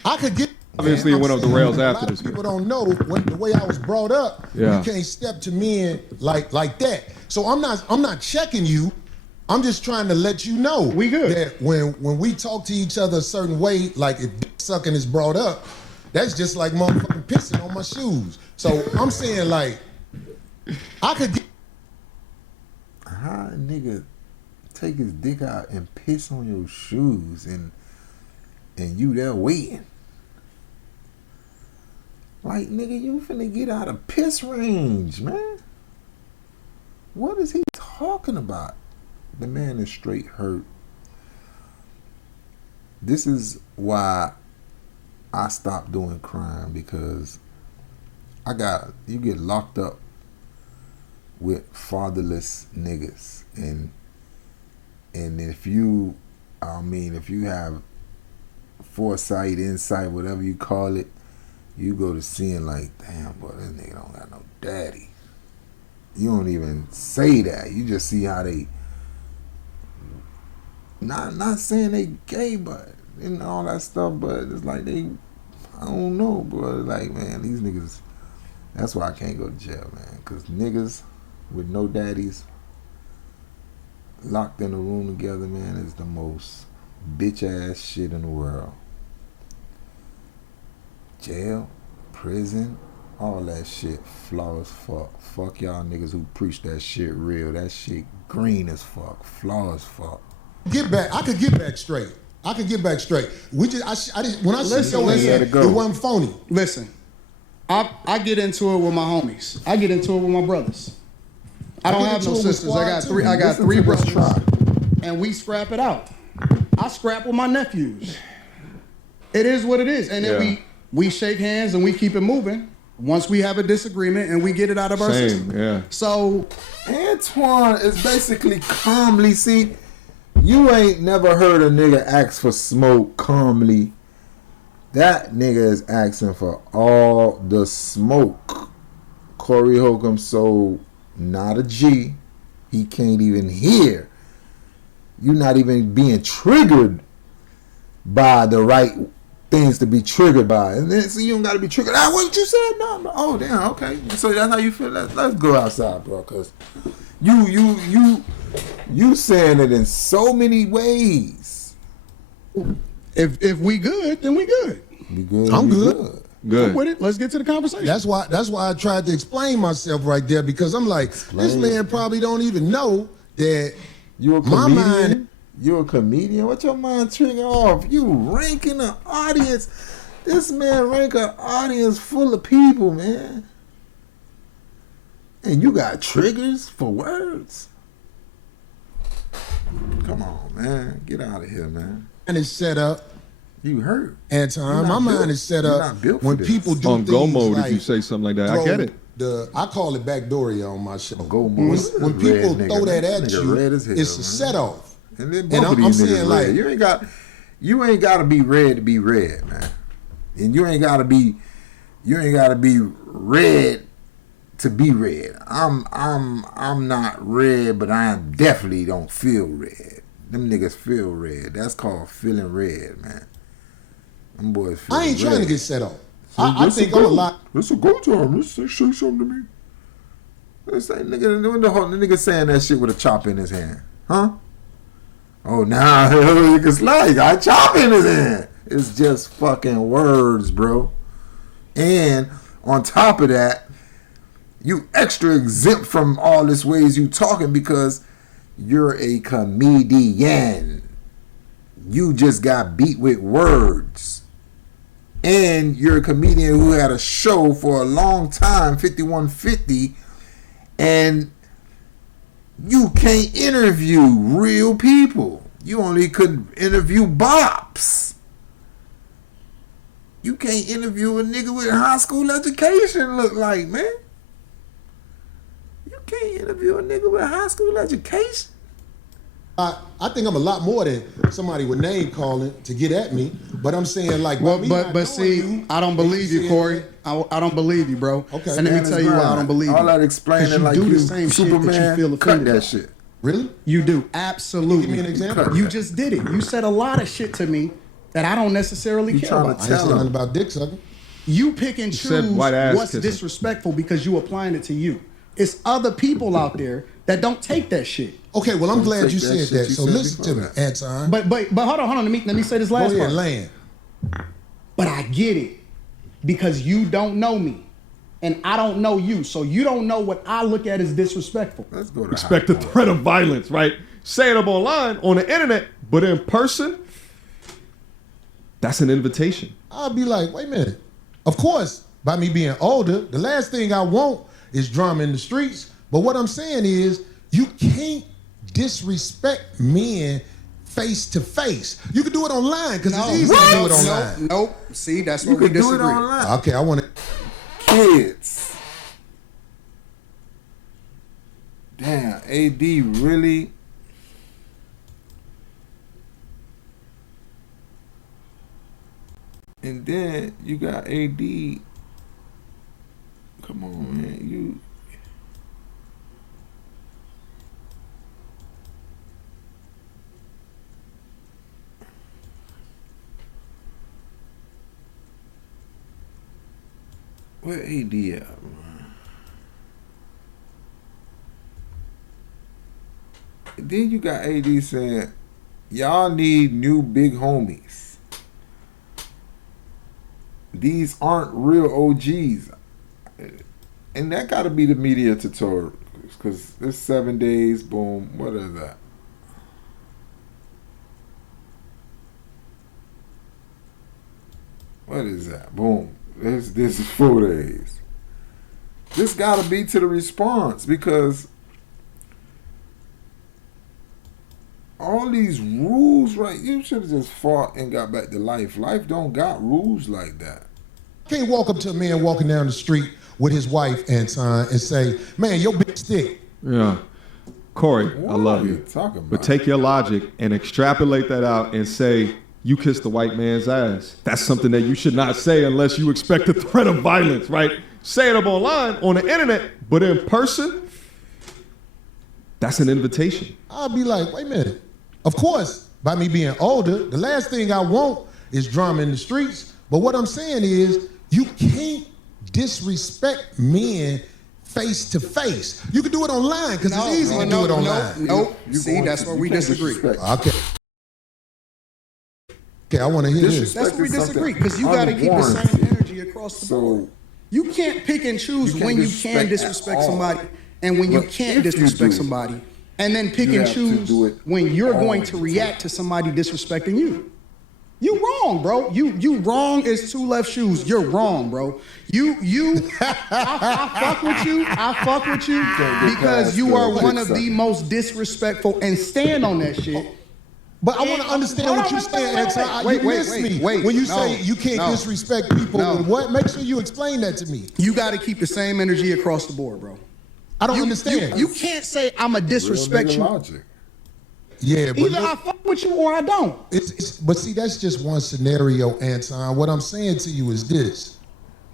I could get. Obviously, it went off the rails after this. People don't know the way I was brought up. Yeah. You can't step to men like that. So I'm not checking you I'm just trying to let you know we good. That when we talk to each other a certain way, like if dick sucking is brought up, that's just like motherfucking pissing on my shoes. So I'm saying like, I could get. How a nigga take his dick out and piss on your shoes and you there waiting? Like, nigga, you finna get out of piss range, man. What is he talking about? The man is straight hurt. This is why I stopped doing crime, because you get locked up with fatherless niggas, and if you have foresight, insight, whatever you call it, you go to seeing like, damn, boy, this nigga don't got no daddy. You don't even say that. You just see how they, not saying they gay, but and all that stuff, but it's like they, I don't know, but like, man, these niggas, that's why I can't go to jail, man, because niggas with no daddies locked in a room together, man, is the most bitch ass shit in the world. Jail, prison, all that shit flaw as fuck. Fuck y'all niggas who preach that shit real. That shit green as fuck, flaw as fuck. I could get back straight. We just, when I see your hand, it wasn't phony. Listen, I get into it with my homies. I get into it with my brothers. I don't have no sisters. I got three brothers, and we scrap it out. I scrap with my nephews. It is what it is, and then we shake hands and we keep it moving. Once we have a disagreement and we get it out of our system. Yeah. So Antoine is basically calmly. See, you ain't never heard a nigga ask for smoke calmly. That nigga is asking for all the smoke. Corey Holcomb, so not a G. He can't even hear. You're not even being triggered by the right things to be triggered by. And then so you don't got to be triggered. Ah, what you said? No. Oh, damn, okay. So that's how you feel. Let's go outside, bro, because you saying it in so many ways. If we good, then we good. We good. I'm good. Good. I'm with it. Let's get to the conversation. That's why I tried to explain myself right there, because I'm like, this man probably don't even know that you're a comedian. You're a comedian. What your mind trigger off? You ranking an audience. This man rank an audience full of people, man. And you got triggers for words. Come on, man. Get out of here, man. And it's set up. You hurt. Anton, my mind is set up when people do on things go mode. like if you say something like that, I get it. I call it backdooria on my show. Go mode. When people throw that at you, it's a set off. And then I'm saying like you ain't got to be red to be red, man. And you ain't got to be red to be red. I'm not red, but I definitely don't feel red. Them niggas feel red. That's called feeling red, man. Them boys feel I ain't red. trying to get set off. I think I'm a lot. It's a go time. Let's say something to me. Let's say the nigga saying that shit with a chop in his hand, huh? Oh, now it's like I chop in his hand. It's just fucking words, bro. And on top of that, you extra exempt from all this ways you talking because you're a comedian. You just got beat with words. And you're a comedian who had a show for a long time, 5150, and you can't interview real people. You only could interview bops. You can't interview a nigga with high school education, look like, man. You can't interview a nigga with high school education. I think I'm a lot more than somebody with name calling to get at me, but I'm saying like, but see, I don't believe you, Corey. I don't believe you, bro. Okay, and let me tell you why I don't believe you. All that explaining like you do you the same Superman, shit that you feel offended cut that about. shit. Really? You do, absolutely. Give me an example. You just did it. You said a lot of shit to me that I don't necessarily care about. I ain't saying nothing about dick sucking. You pick and choose what's disrespectful because you applying it to you. It's other people out there that don't take that shit. Okay, well, I'm glad you said that. So listen to me, Anton. But hold on. Let me say this last part. Land. But I get it because you don't know me, and I don't know you, so you don't know what I look at as disrespectful. Let's go to expect the threat of violence, right? Saying it online on the internet, but in person, that's an invitation. I'll be like, wait a minute. Of course, by me being older, the last thing I want is drama in the streets. But what I'm saying is, you can't disrespect men face to face. You can do it online because it's easy to do it online. Nope. See, that's what we disagree. Do it online. Okay, I want to. Kids. Damn, AD really. And then you got AD. Come on, man. You. Where AD at, man? Then you got AD saying, y'all need new big homies. These aren't real OGs. And that got to be the media tutorial. Because it's 7 days, boom. What is that? What is that? Boom. This is 4 days. This got to be to the response because all these rules, right? You should have just fought and got back to life. Life don't got rules like that. Can't walk up to a man walking down the street with his wife, Anton, and say, man, your big stick. Yeah. Corey, I love you. Talking about? But take your logic and extrapolate that out and say, you kissed the white man's ass. That's something that you should not say unless you expect the threat of violence, right? Say it up online, on the internet, but in person, that's an invitation. I'll be like, wait a minute. Of course, by me being older, the last thing I want is drama in the streets. But what I'm saying is, you can't disrespect men face to face. You can do it online because it's easy to do it online. Nope. See, that's where we disagree. Okay. Okay, I want to hear this. That's where we disagree because you got to keep the same energy across the board. You can't pick and choose when you can disrespect somebody and when you can't disrespect somebody, and then pick and choose when you're going to react to somebody disrespecting you. You wrong, bro. You wrong as two left shoes. You're wrong, bro. I fuck with you because you are one of the most disrespectful and stand on that shit. But I want to understand what you're saying, Anton. You missed me. When you say you can't disrespect people, what? Make sure you explain that to me. You got to keep the same energy across the board, bro. I don't understand. You can't say I'm a disrespect you. Logic. Yeah, but either I fuck with you or I don't. But see, that's just one scenario, Anton. What I'm saying to you is this.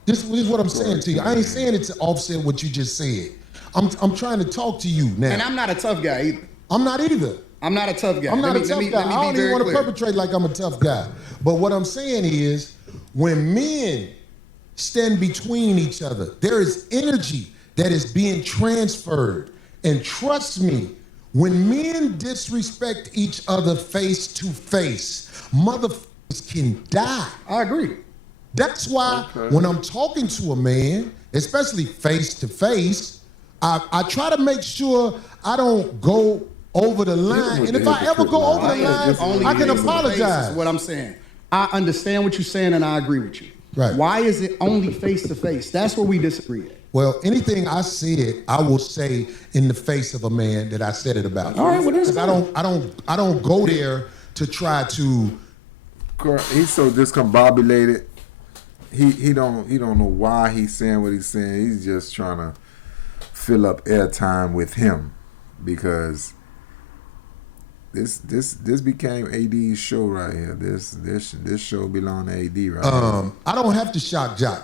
This is what I'm saying to you. I ain't saying it to offset what you just said. I'm trying to talk to you now. And I'm not a tough guy either. I'm not either. I'm not a tough guy. I'm not a tough guy. I don't even want to perpetrate like I'm a tough guy. But what I'm saying is, when men stand between each other, there is energy that is being transferred. And trust me, when men disrespect each other face to face, motherfuckers can die. I agree. That's why when I'm talking to a man, especially face to face, I try to make sure I don't go over the line. And if I ever go over the line, I can apologize. Is what I'm saying. I understand what you're saying and I agree with you. Right. Why is it only face to face? That's where we disagree at. Well, anything I said, I will say in the face of a man that I said it about. All right, well, that's I don't go there to try to. He's so discombobulated. He don't know why he's saying what he's saying. He's just trying to fill up airtime with him because this became AD's show right here. This show belong to AD right here. I don't have to shock jock,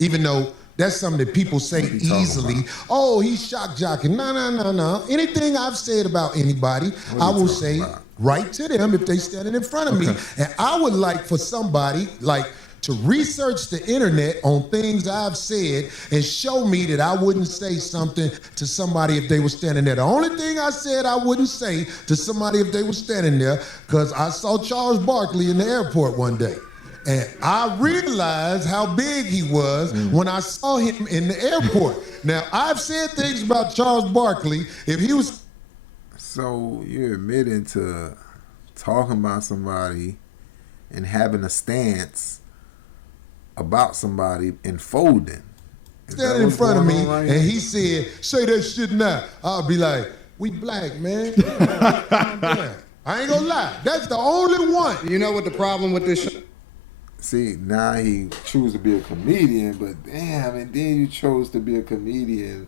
even though that's something that people say easily. Oh, he's shock jocking. No. Anything I've said about anybody, I will say right to them if they standing in front of me. And I would like for somebody like to research the internet on things I've said and show me that I wouldn't say something to somebody if they were standing there. The only thing I said I wouldn't say to somebody if they were standing there, because I saw Charles Barkley in the airport one day. And I realized how big he was when I saw him in the airport. Now, I've said things about Charles Barkley. If he was... So you're admitting to talking about somebody and having a stance about somebody and folding. Standing in front of me and he said, say that shit now. I'll be like, we black, man. I ain't gonna lie. That's the only one. You know what the problem with this show? See, now he chose to be a comedian, but damn, and then you chose to be a comedian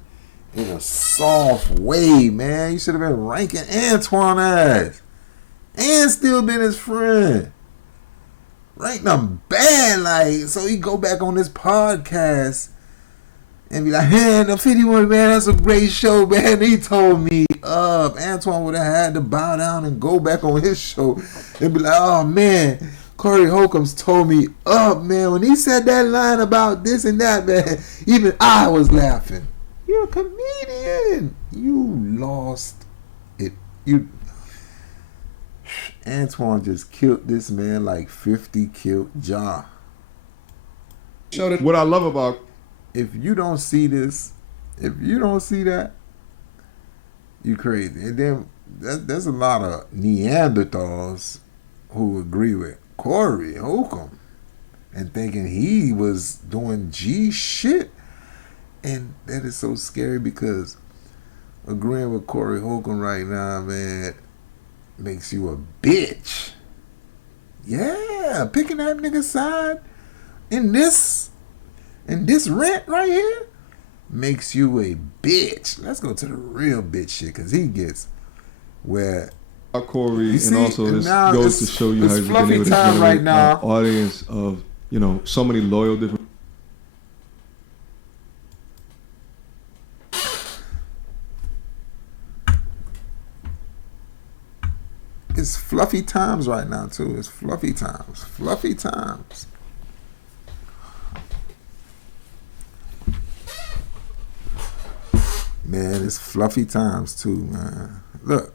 in a soft way, man. You should have been ranking Antoine ass and still been his friend. Rank them bad, like, so he go back on this podcast and be like, man, the 51, man, that's a great show, man. He told me up. Antoine would have had to bow down and go back on his show and be like, oh, man, Corey Holcomb's told me up, man. When he said that line about this and that, man, even I was laughing. You're a comedian. You lost it. Antoine just killed this man like 50 killed Ja. What I love about... If you don't see this, if you don't see that, you crazy. And then there's a lot of Neanderthals who agree with Corey Holcomb and thinking he was doing G shit. And that is so scary because agreeing with Corey Holcomb right now, man, makes you a bitch. Yeah, picking that nigga's side in this rant right here makes you a bitch. Let's go to the real bitch shit, because he gets where Corey, and also this goes to show you how he's been able to generate right now. An audience of, you know, so many loyal different. It's fluffy times right now too. It's fluffy times. Fluffy times. Man, it's fluffy times too, man. Look.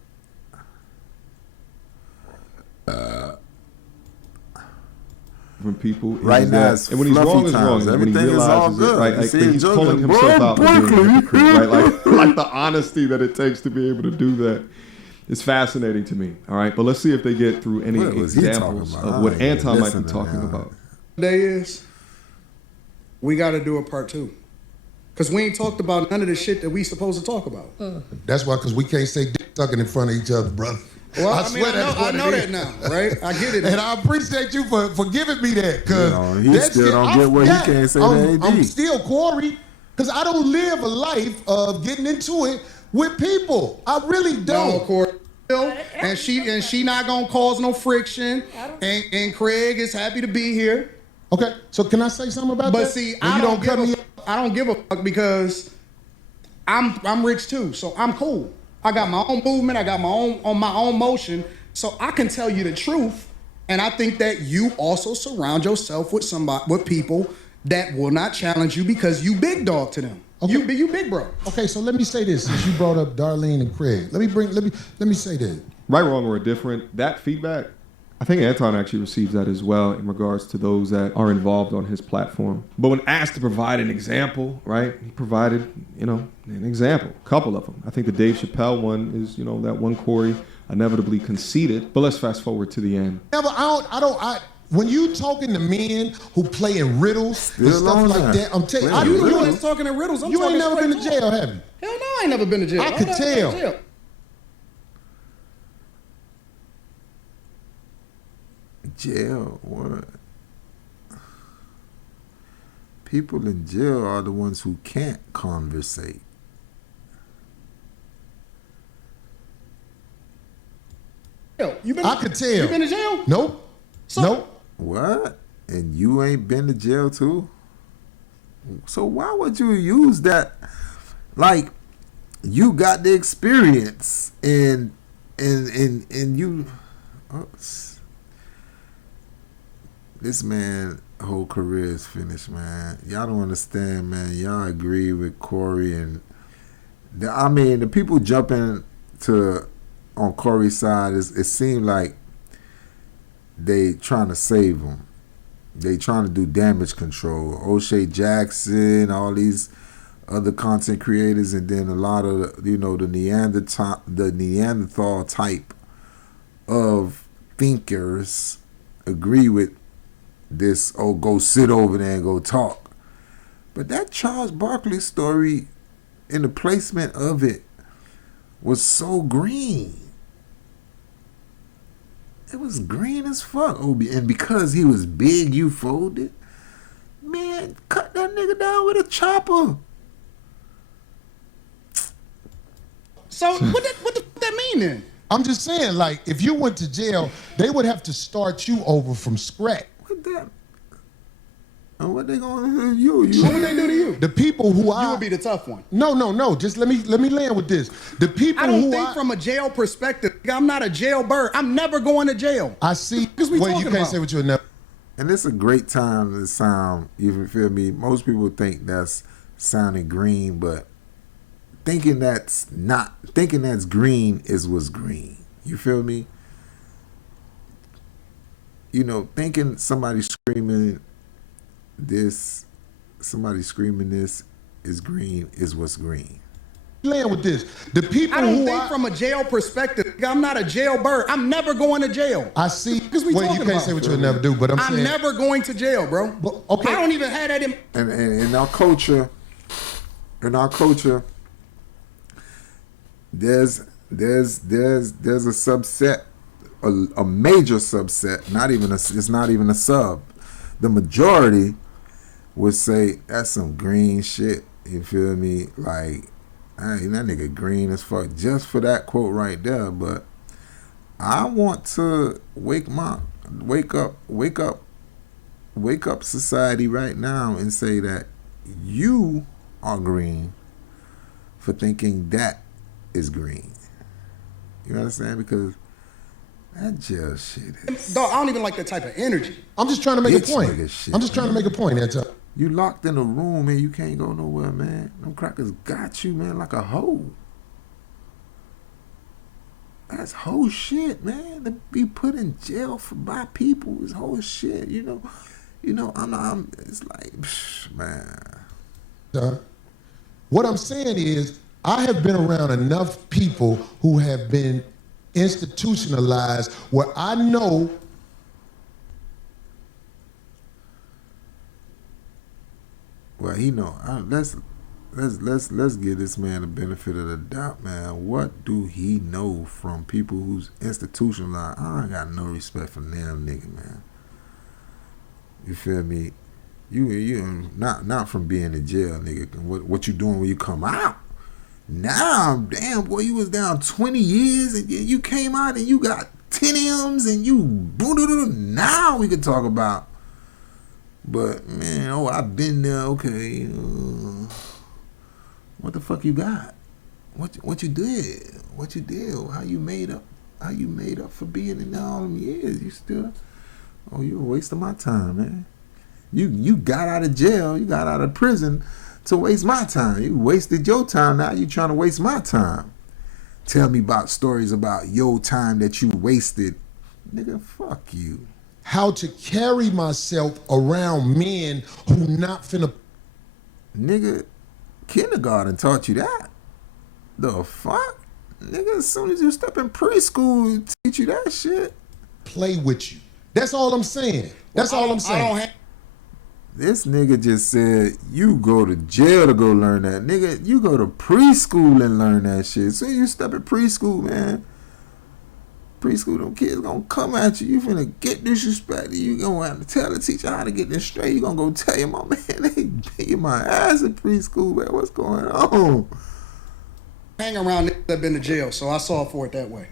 From people right now, it's and when he's wrong, is wrong. Everything when he is all realizes good. it, right? Like, he's pulling himself out and being a hypocrite, right? Like the honesty that it takes to be able to do that is fascinating to me. All right, but let's see if they get through any examples of what Anton might be talking about. Today is we got to do a part 2. Because we ain't talked about none of the shit that we supposed to talk about. That's why, because we can't say dick sucking in front of each other, brother. Well, I know that now, right? I get it. And I appreciate you for giving me that. Because he still don't get what he can't say to AD. I'm still Corey, because I don't live a life of getting into it with people. I really don't. No, Corey. And she not gonna cause no friction. And Craig is happy to be here. Okay, so can I say something about that? But see, I don't give a fuck because I'm rich too, so I'm cool. I got my own movement. I got my own motion, so I can tell you the truth. And I think that you also surround yourself with people that will not challenge you because you big dog to them. Okay. You big bro. Okay, so let me say this. Since you brought up Darlene and Craig, let me say that. Right, wrong, or indifferent. That feedback, I think Anton actually receives that as well in regards to those that are involved on his platform. But when asked to provide an example, right, he provided, an example, a couple of them. I think the Dave Chappelle one is, that one Corey inevitably conceded. But let's fast forward to the end. Yeah, but when you talking to men who play in riddles and stuff like that, I'm telling you, you ain't talking in riddles. You ain't never been to jail, have you? Hell no, I ain't never been to jail. I could tell. Jail? What? People in jail are the ones who can't conversate. I could tell. You been to jail? Nope. Nope. What? And you ain't been to jail too? So why would you use that? Like, you got the experience and you. This man whole career is finished, man. Y'all don't understand, man. Y'all agree with Corey and the people jumping on Corey's side. It seemed like they trying to save him. They trying to do damage control. Oshay Jackson, all these other content creators, and then a lot of the Neanderthal type of thinkers agree with this. Oh, go sit over there and go talk. But that Charles Barkley story, and the placement of it was so green. It was green as fuck, Obi. And because he was big, you folded. Man, cut that nigga down with a chopper. So what does that mean then? I'm just saying, like, if you went to jail, they would have to start you over from scratch. What that? And what they gonna do to you? What would they do to you? The people who you would be the tough one. No. Just let me land with this. The people I don't think from a jail perspective. I'm not a jailbird. I'm never going to jail. I see. Well, you can't say what you're never. And it's a great time to sound. You feel me? Most people think that's sounding green, but thinking that's green is what's green. You feel me? Thinking somebody screaming this is green is what's green. Land with this. The people I don't think from a jail perspective. I'm not a jailbird. I'm never going to jail. I see. Well, you can't say what you'll never do, but I'm saying never going to jail, bro. But, okay. I don't even have that in. And in our culture, there's a subset, a major subset. It's not even a sub. The majority would say that's some green shit. You feel me? Like, hey, that nigga green as fuck just for that quote right there. But I want to wake up society right now and say that you are green for thinking that is green. You understand? Because that jail shit is... Dog, I don't even like that type of energy. I'm just trying to make a point. I'm just trying to make a point, Anton. You locked in a room and you can't go nowhere, man. Them crackers got you, man, like a hoe. That's whole shit, man. To be put in jail by people is whole shit. I'm it's like, man. What I'm saying is, I have been around enough people who have been institutionalized where I know. Well, let's give this man the benefit of the doubt, man. What do he know from people who's institutionalized? I ain't got no respect for them nigga, man. You feel me? You not from being in jail, nigga. What you doing when you come out? Now, damn boy, you was down 20 years and you came out and you got 10 M's and you now we can talk about. But man, I've been there. Okay, what the fuck you got? What you did? What you did? How you made up? How you made up for being in there all them years? You still? Oh, you a waste of my time, man. You got out of jail. You got out of prison to waste my time. You wasted your time. Now you trying to waste my time. Tell me about stories about your time that you wasted. Nigga, fuck you. How to carry myself around men who not finna... Nigga, kindergarten taught you that. The fuck? Nigga, as soon as you step in preschool, it teach you that shit. Play with you. That's all I'm saying. That's all I'm saying. This nigga just said, you go to jail to go learn that. Nigga, you go to preschool and learn that shit. So you step in preschool, man. Preschool, them kids gonna come at you. You finna get disrespected. You gonna have to tell the teacher how to get this straight. You gonna go tell your mom, man, they beating my ass in preschool, man. What's going on? Hang around niggas that been to jail, so I saw for it that way.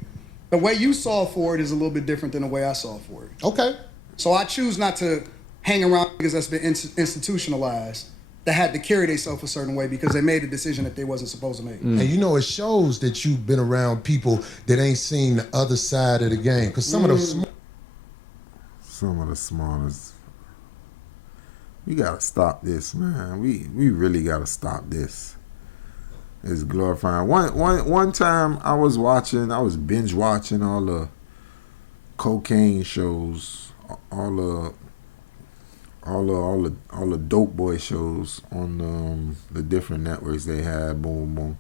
The way you saw for it is a little bit different than the way I saw for it. Okay. So I choose not to hang around niggas that's been institutionalized, that had to carry themselves a certain way because they made a decision that they wasn't supposed to make. And it shows that you've been around people that ain't seen the other side of the game. Because some of the smartest We gotta stop this, man. We really gotta stop this. It's glorifying. One time I was binge watching all the cocaine shows, all the dope boy shows on the different networks they had. Boom, boom.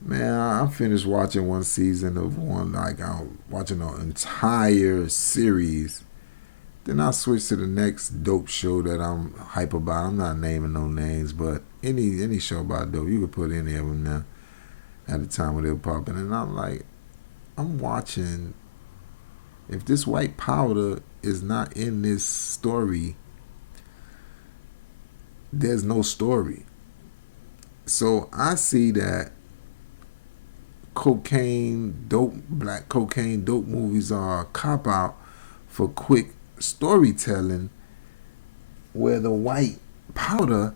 Man, I finished watching one season of one. Like I'm watching an entire series. Then I switched to the next dope show that I'm hype about. I'm not naming no names, but any show about dope, you could put any of them now at the time when they were popping. And I'm like, I'm watching. If this white powder is not in this story, there's no story. So I see that black cocaine dope movies are a cop-out for quick storytelling where the white powder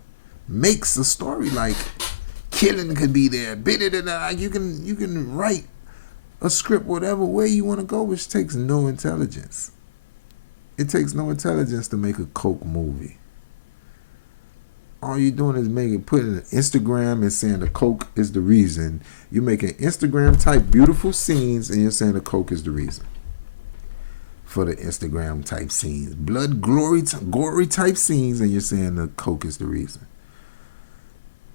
makes a story. Like killing could be there. You can write a script whatever way you want to go, which takes no intelligence. It takes no intelligence to make a coke movie. All you're doing is putting an Instagram and saying the coke is the reason. You're making Instagram type beautiful scenes and you're saying the coke is the reason for the Instagram type scenes. Blood, gory type scenes, and you're saying the coke is the reason.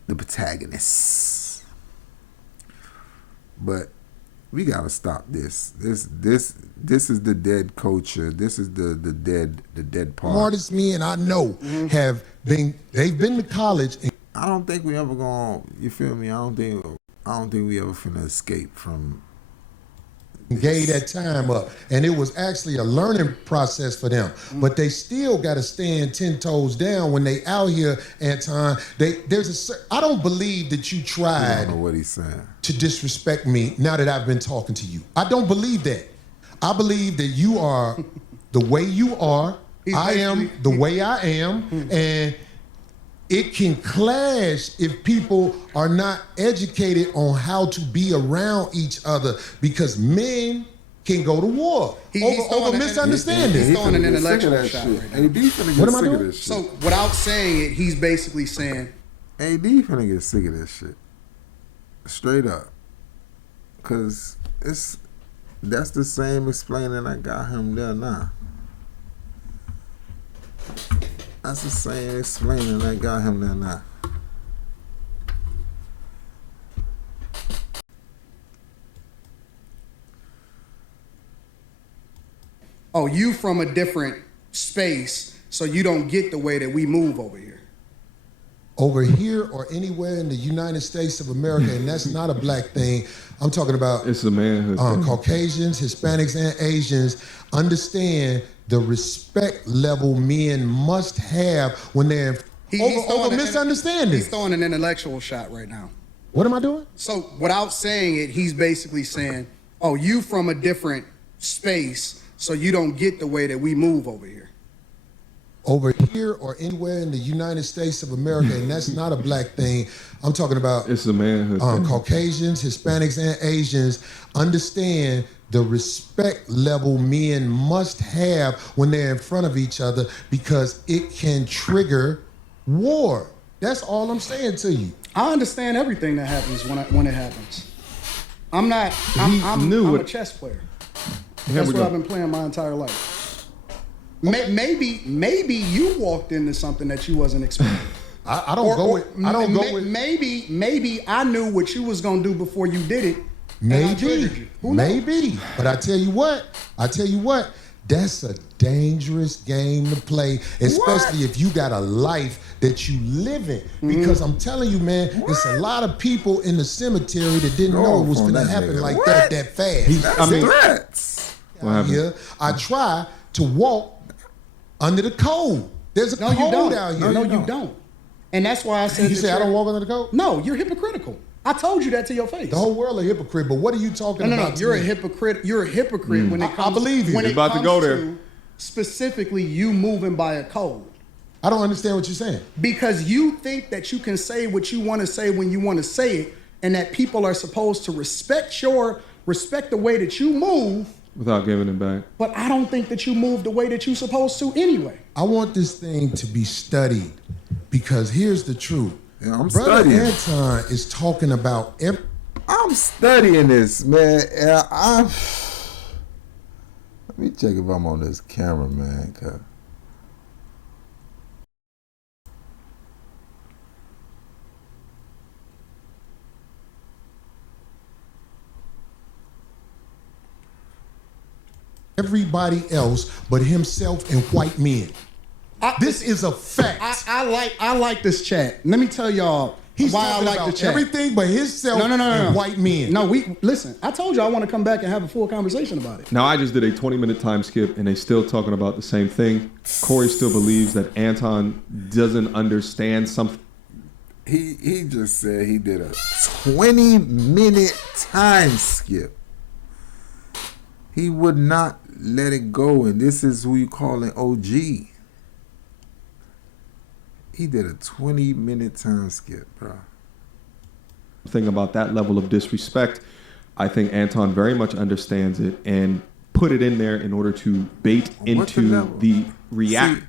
The protagonist. But we gotta stop this. This is the dead culture. This is the dead part. Smartest men I know they've been to college. And I don't think we ever gonna. You feel me? I don't think we ever finna escape from. Gave that time up, and it was actually a learning process for them. But they still got to stand 10 toes down when they out here. Anton, I don't believe that you tried. I don't know what he's saying. To disrespect me now that I've been talking to you. I don't believe that. I believe that you are the way you are. I am the way I am, and it can clash if people are not educated on how to be around each other, because men can go to war over misunderstanding. He's throwing an intellectual shot right now. What am I doing? So without saying it, he's basically saying AD finna get sick of this shit. Straight up. Cause that's the same explaining I got him there now. That's the same explaining I got him there now. Oh, you from a different space, so you don't get the way that we move over here. Over here or anywhere in the United States of America, and that's not a black thing. I'm talking about it's a manhood. Caucasians, Hispanics, and Asians understand the respect level men must have when they're over misunderstanding. He's throwing an intellectual shot right now. What am I doing? So without saying it, he's basically saying, oh, you from a different space, so you don't get the way that we move over here. Over here or anywhere in the United States of America, and that's not a black thing. I'm talking about it's a manhood. Caucasians, Hispanics, and Asians understand the respect level men must have when they're in front of each other, because it can trigger war. That's all I'm saying to you. I understand everything that happens when it happens. I'm a chess player. That's what I've been playing my entire life. Maybe you walked into something that you wasn't expecting. I don't go with. Maybe I knew what you was gonna do before you did it. Maybe. But I tell you what. That's a dangerous game to play, especially if you got a life that you live in. Because I'm telling you, man, there's a lot of people in the cemetery that didn't know it was going to happen like that fast. Threats. I try to walk under the code. There's a code out here. No, you don't. And that's why I said... You say I don't walk under the code? No, you're hypocritical. I told you that to your face. The whole world a hypocrite, but what are you talking about? No, you're a hypocrite. You're a hypocrite when it comes... I believe you. When it's about to go there. Specifically, you moving by a code. I don't understand what you're saying. Because you think that you can say what you want to say when you want to say it, and that people are supposed to respect the way that you move Without giving it back. But I don't think that you moved the way that you're supposed to anyway. I want this thing to be studied because here's the truth. Yeah, I'm Brother studying. Anton is talking about I'm studying this, man. Let me check if I'm on this camera, man. everybody else but himself and white men. This is a fact. I like this chat. Let me tell y'all why I like the chat. Everything but himself and white men. No, listen. I told you I want to come back and have a full conversation about it. Now, I just did a 20-minute time skip, and they still talking about the same thing. Corey still believes that Anton doesn't understand something. He just said he did a 20-minute time skip. He would not let it go, and this is who you call an OG. He did a 20-minute time skip, bro. Thing about that level of disrespect, I think Anton very much understands it and put it in there in order to bait into the react.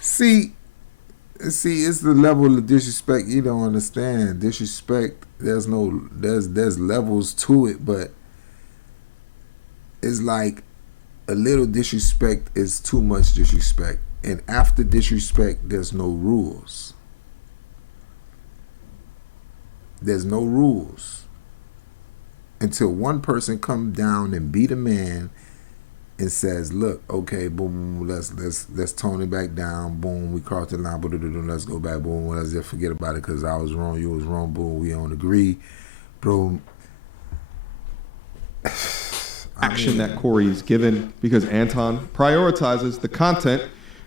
See, it's the level of disrespect you don't understand. Disrespect, there's levels to it, but it's like a little disrespect is too much disrespect. And after disrespect, there's no rules. There's no rules. Until one person comes down and beat a man and says, look, okay, boom, let's tone it back down. Boom, we crossed the line, boom, let's go back, boom, let's just forget about it because I was wrong, you was wrong, boom, we don't agree. Boom. Action that Corey is given because Anton prioritizes the content,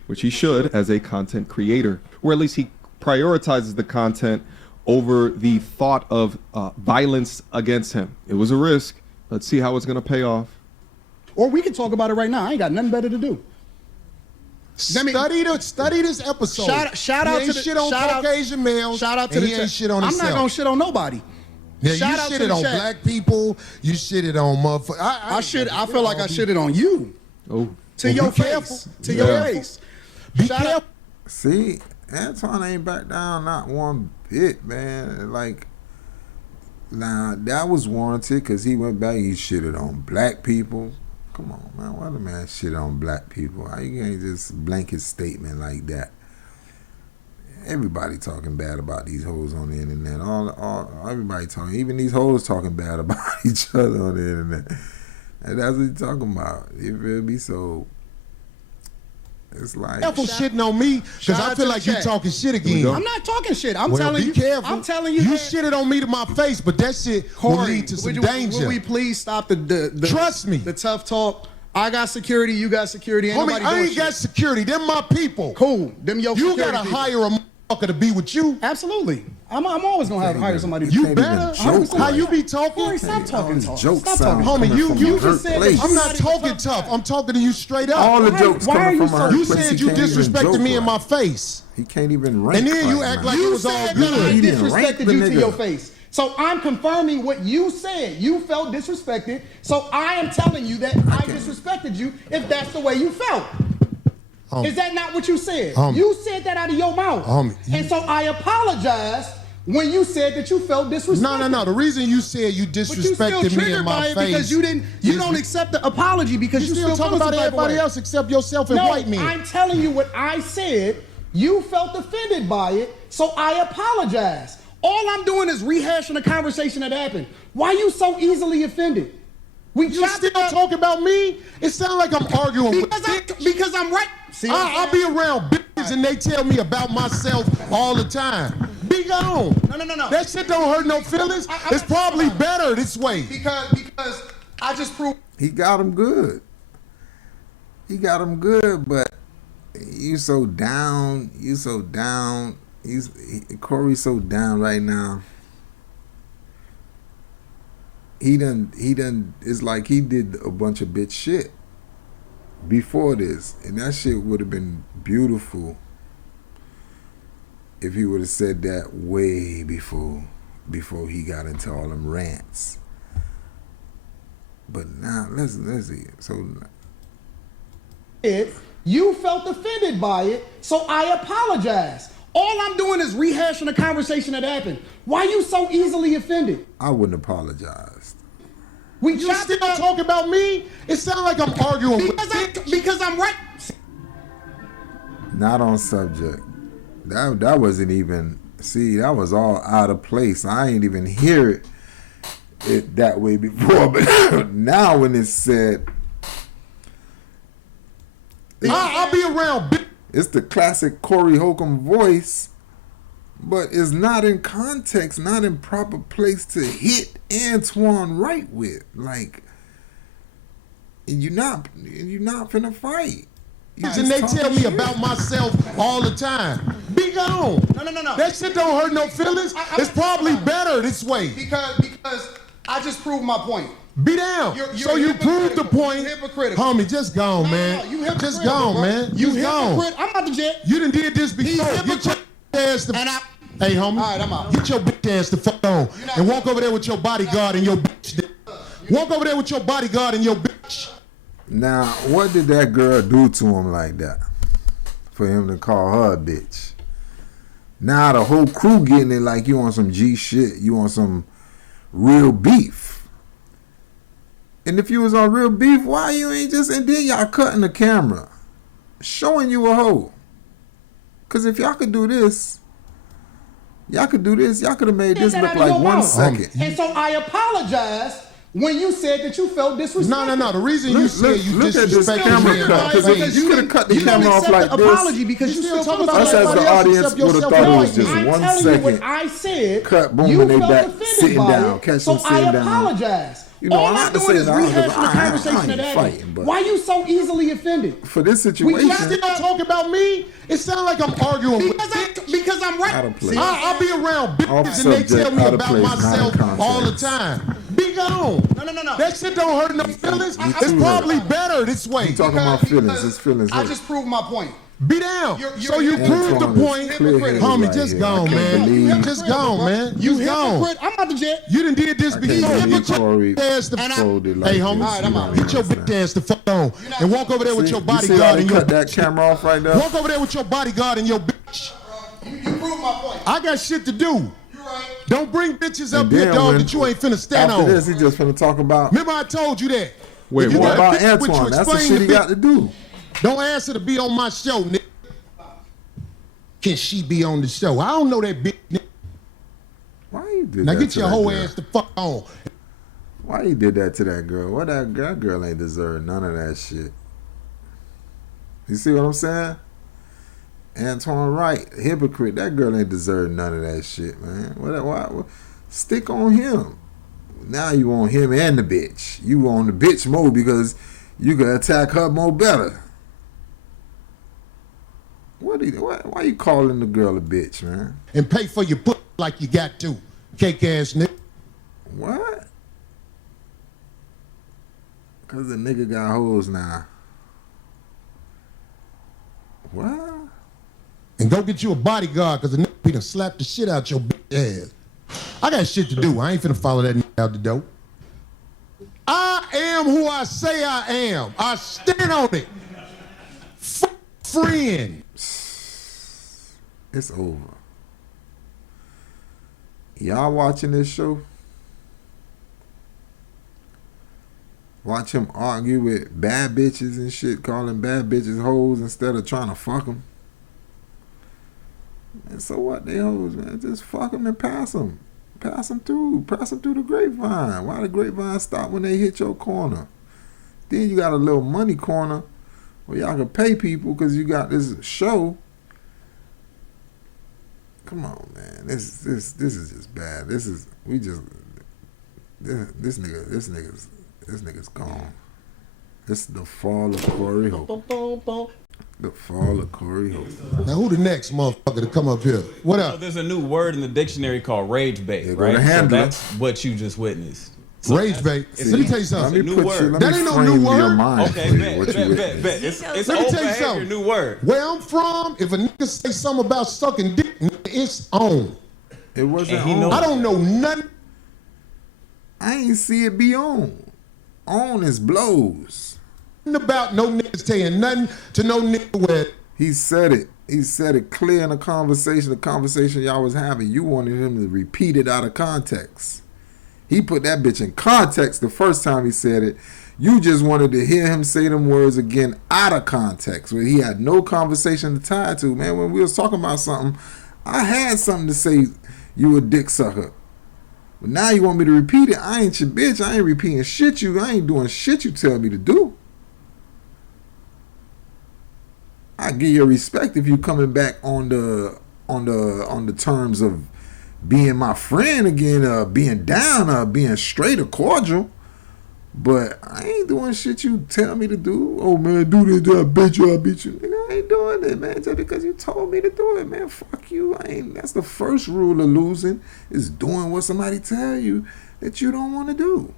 which he should as a content creator, or at least he prioritizes the content over the thought of violence against him. It was a risk. Let's see how it's going to pay off. Or we can talk about it right now. I ain't got nothing better to do. Study this episode. Shout out to the shit on Caucasian males. Shout out to the ain't shit on I'm himself. not gonna shit on nobody. Yeah, you shitted on black people. You shitted on motherfuckers. I feel like I shitted on you. Oh, to your face. To your face. Be careful. See, Anton ain't back down not one bit, man. Like, now that was warranted because he went back. He shitted on black people. Come on, man. Why the man shit on black people? You can't just blanket statement like that. Everybody talking bad about these hoes on the internet. Everybody talking. Even these hoes talking bad about each other on the internet. And that's what he's talking about. You feel me? So it's like careful shitting on me because I feel like you talking shit again. I'm not talking shit. I'm telling you. Careful. I'm telling you. You shitted on me to my face, but that shit will lead to some danger. Will we please stop the trust me, the tough talk? I got security. You got security. Homie, I ain't got security. Them my people. Cool. Them your you security. You gotta hire a motherfucker to be with you. Absolutely. I'm always gonna hire somebody. You better. How you be talking? Corey, stop talking tough. Stop talking. Homie, you just said I'm not talking tough. I'm talking to you straight up. All the jokes coming from her. You said you disrespected me in my face. He can't even rank. And then you act like it was all good. I disrespected you to your face. So I'm confirming what you said. You felt disrespected. So I am telling you that I disrespected you if that's the way you felt. Is that not what you said? You said that out of your mouth. And so I apologized when you said that you felt disrespected. No. The reason you said you disrespected me in my face because you don't accept the apology because you still talking about everybody else except yourself and white men. I'm telling you what I said. You felt offended by it, so I apologize. All I'm doing is rehashing a conversation that happened. Why are you so easily offended? You still talking about me? It sounds like I'm arguing because I'm right. See, I'll be around bitches and they tell me about myself all the time. Be gone. No. That shit don't hurt no feelings. It's probably better this way. Because I just proved he got him good. But you so down. Corey's so down right now. He done. It's like he did a bunch of bitch shit before this, and that shit would have been beautiful if he would have said that way before he got into all them rants. But now let's see. So you felt offended by it, so I apologize. All I'm doing is rehashing a conversation that happened. Why you so easily offended? I wouldn't apologize. You still talk about me? It sounds like I'm arguing because I'm right. Not on subject. That wasn't even. See, that was all out of place. I ain't even hear it that way before. But now when it's said, I'll be around. It's the classic Corey Holcomb voice, but it's not in context, not in proper place to hit Antoine right with. Like, you're not finna fight. And they tell me about myself all the time. Be gone. No. That shit don't hurt no feelings. It's probably better this way. Because I just proved my point. Be down. So you proved the point. Homie, just gone, man. Just gone, man. You gone. I'm about to jet. You done did this before. Get your ass the Hey, homie. All right, I'm out. Get your bitch ass the fuck on. And walk over there with your bodyguard and your bitch. Walk over there with your bodyguard and your bitch. Now, what did that girl do to him like that? For him to call her a bitch. Now the whole crew getting it like you on some G shit. You on some real beef. And if you was on real beef, why you ain't just... And then y'all cutting the camera. Showing you a hoe. Because if y'all could do this... Y'all could have made this look like 1 second. And so I apologize when you said that you felt disrespected. No. The reason you said you disrespected me, because you could have cut the camera off like this. Apology because you still talking about us as the audience would have thought it was just 1 second. What I said, cut, boom, and they back sitting down. Catch them sitting down. So I apologize. You know, all I'm doing is rehashing the conversation that happened. Why you so easily offended? For this situation, you still talk about me? It sounds like I'm arguing because I'm right. Out of place. I'll be around bitches and they tell me about myself all the time. Be gone. No. That shit don't hurt no feelings. It's probably better this way. You talking about feelings? It's feelings. I just proved my point. Be down. So you proved the point. Homie, just gone, man. Just gone, man. You gone. I'm about to jet. You done did this before. Hey, homie, get your bitch ass the fuck on. And walk over there with your bodyguard and your cut that camera off right there. Walk over there with your bodyguard and your bitch. You proved my point. I got shit to do. You're right. Don't bring bitches up here, dog, that you ain't finna stand on. After this, he just finna talk about... Remember I told you that. Wait, what about Antoine? That's the shit he got to do. Don't ask her to be on my show, nigga. Can she be on the show? I don't know that bitch, nigga. Why you did now that get to your that whole girl? ass the fuck on. Why you did that to that girl? What that girl ain't deserve none of that shit. You see what I'm saying? Antoine Wright, hypocrite. That girl ain't deserve none of that shit, man. What? Stick on him. Now you on him and the bitch. You on the bitch mode because you can attack her more better. Why you calling the girl a bitch, man? And pay for your pussy like you got to. Cake ass nigga. What? Because the nigga got hoes now. What? And go get you a bodyguard because the nigga done slapped the shit out your bitch ass. I got shit to do. I ain't finna follow that nigga out the door. I am who I say I am. I stand on it. Friend. It's over. Y'all watching this show? Watch him argue with bad bitches and shit, calling bad bitches hoes instead of trying to fuck them. And so what? They hoes, man. Just fuck them and pass them. Pass them through. Pass them through the grapevine. Why the grapevine stop when they hit your corner? Then you got a little money corner where y'all can pay people because you got this show. Come on, man. This is just bad. This nigga's gone. This is the fall of Corey Holcomb. The fall of Corey Holcomb. Now who the next motherfucker to come up here? What up? So there's a new word in the dictionary called rage bait, right? So that's what you just witnessed. So rage bait. Let me tell you something. That ain't no new word. Okay, bet. It's let me tell you a something. new word. Where I'm from, if a nigga say something about sucking dick, it's on. It wasn't on. I don't know nothing. I ain't see it be on. on is blows. About no niggas saying nothing to no nigga where. He said it. He said it clear in the conversation y'all was having. You wanted him to repeat it out of context. He put that bitch in context the first time he said it. You just wanted to hear him say them words again out of context, where he had no conversation to tie to. Man, when we was talking about something, I had something to say. You a dick sucker. But now you want me to repeat it. I ain't your bitch. I ain't repeating shit you. I ain't doing shit you tell me to do. I give you respect if you coming back on the terms of being my friend again, being down, being straight or cordial. But I ain't doing shit you tell me to do. Oh man, do this, I bet you, I beat you. Nigga, I ain't doing it, man. Just because you told me to do it, man. Fuck you. That's the first rule of losing, is doing what somebody tell you that you don't want to do.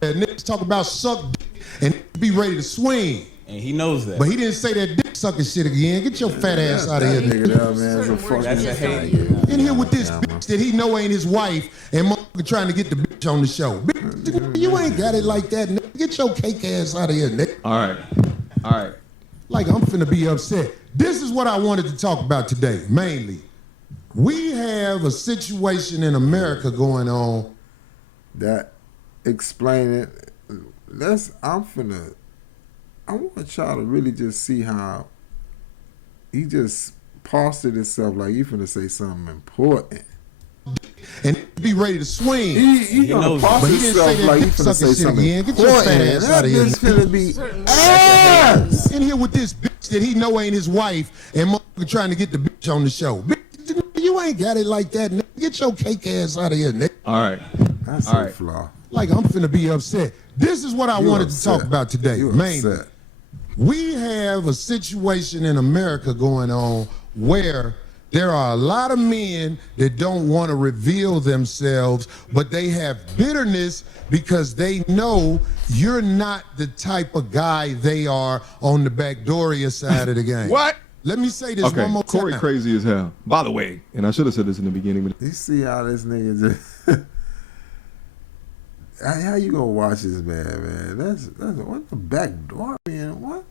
Niggas talk about suck dick and be ready to swing. And he knows that. But he didn't say that dick sucking shit again. Get your fat ass out of here, nigga. That's a hate. In here with this bitch that he know ain't his wife and motherfucker trying to get the bitch on the show. Bitch, you ain't got it like that, nigga. Get your cake ass out of here, nigga. All right. Like, I'm finna be upset. This is what I wanted to talk about today, mainly. We have a situation in America going on. That, explain it. I want y'all to really just see how he just posted himself like he finna say something important. And be ready to swing. He gonna post himself like he finna say something important. Get your fat ass out of here. That bitch finna be ass. In here with this bitch that he know ain't his wife and motherfucker trying to get the bitch on the show. Bitch, you ain't got it like that, nigga. Get your cake ass out of here, nigga. All right. That's a flaw. Like, I'm finna be upset. This is what I wanted to talk about today, mainly. We have a situation in America going on where there are a lot of men that don't want to reveal themselves, but they have bitterness because they know you're not the type of guy they are on the backdooria side of the game. What? Let me say this one more time. Corey crazy as hell. By the way, and I should have said this in the beginning. But you see how this nigga just... How you gonna watch this man? That's what the back door, man.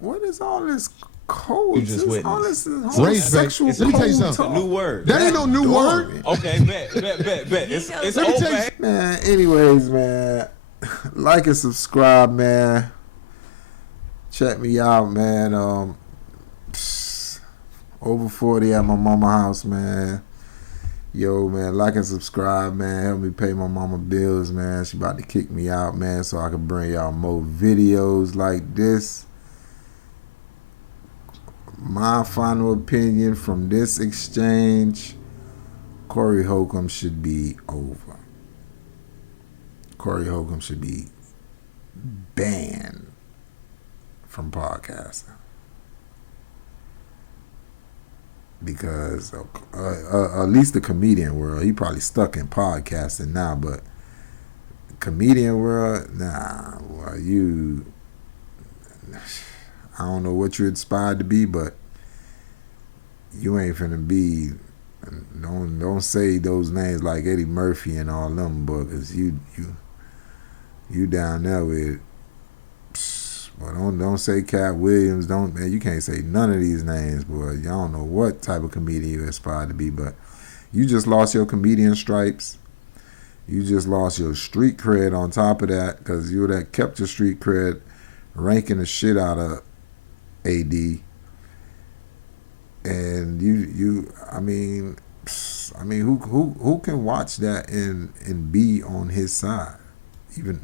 What is all this code? You just witnessed. All this homosexual Let me tell you something. It's a new word. That ain't no new word. Man. Okay, bet. It's old, man. Anyways, man, like and subscribe, man. Check me out, man. Over 40 at my mama house, man. Yo, man, like and subscribe, man. Help me pay my mama bills, man. She about to kick me out, man, so I can bring y'all more videos like this. My final opinion from this exchange, Corey Holcomb should be over. Corey Holcomb should be banned from podcasting. Because at least the comedian world, he probably stuck in podcasting now, but comedian world, nah, well, I don't know what you're inspired to be, but you ain't finna be, don't say those names like Eddie Murphy and all them, because you down there with, well, don't say Cat Williams. Man, you can't say none of these names, boy. Y'all don't know what type of comedian you aspire to be, but you just lost your comedian stripes. You just lost your street cred on top of that, because you that kept your street cred ranking the shit out of AD. And I mean, who can watch that and be on his side? Even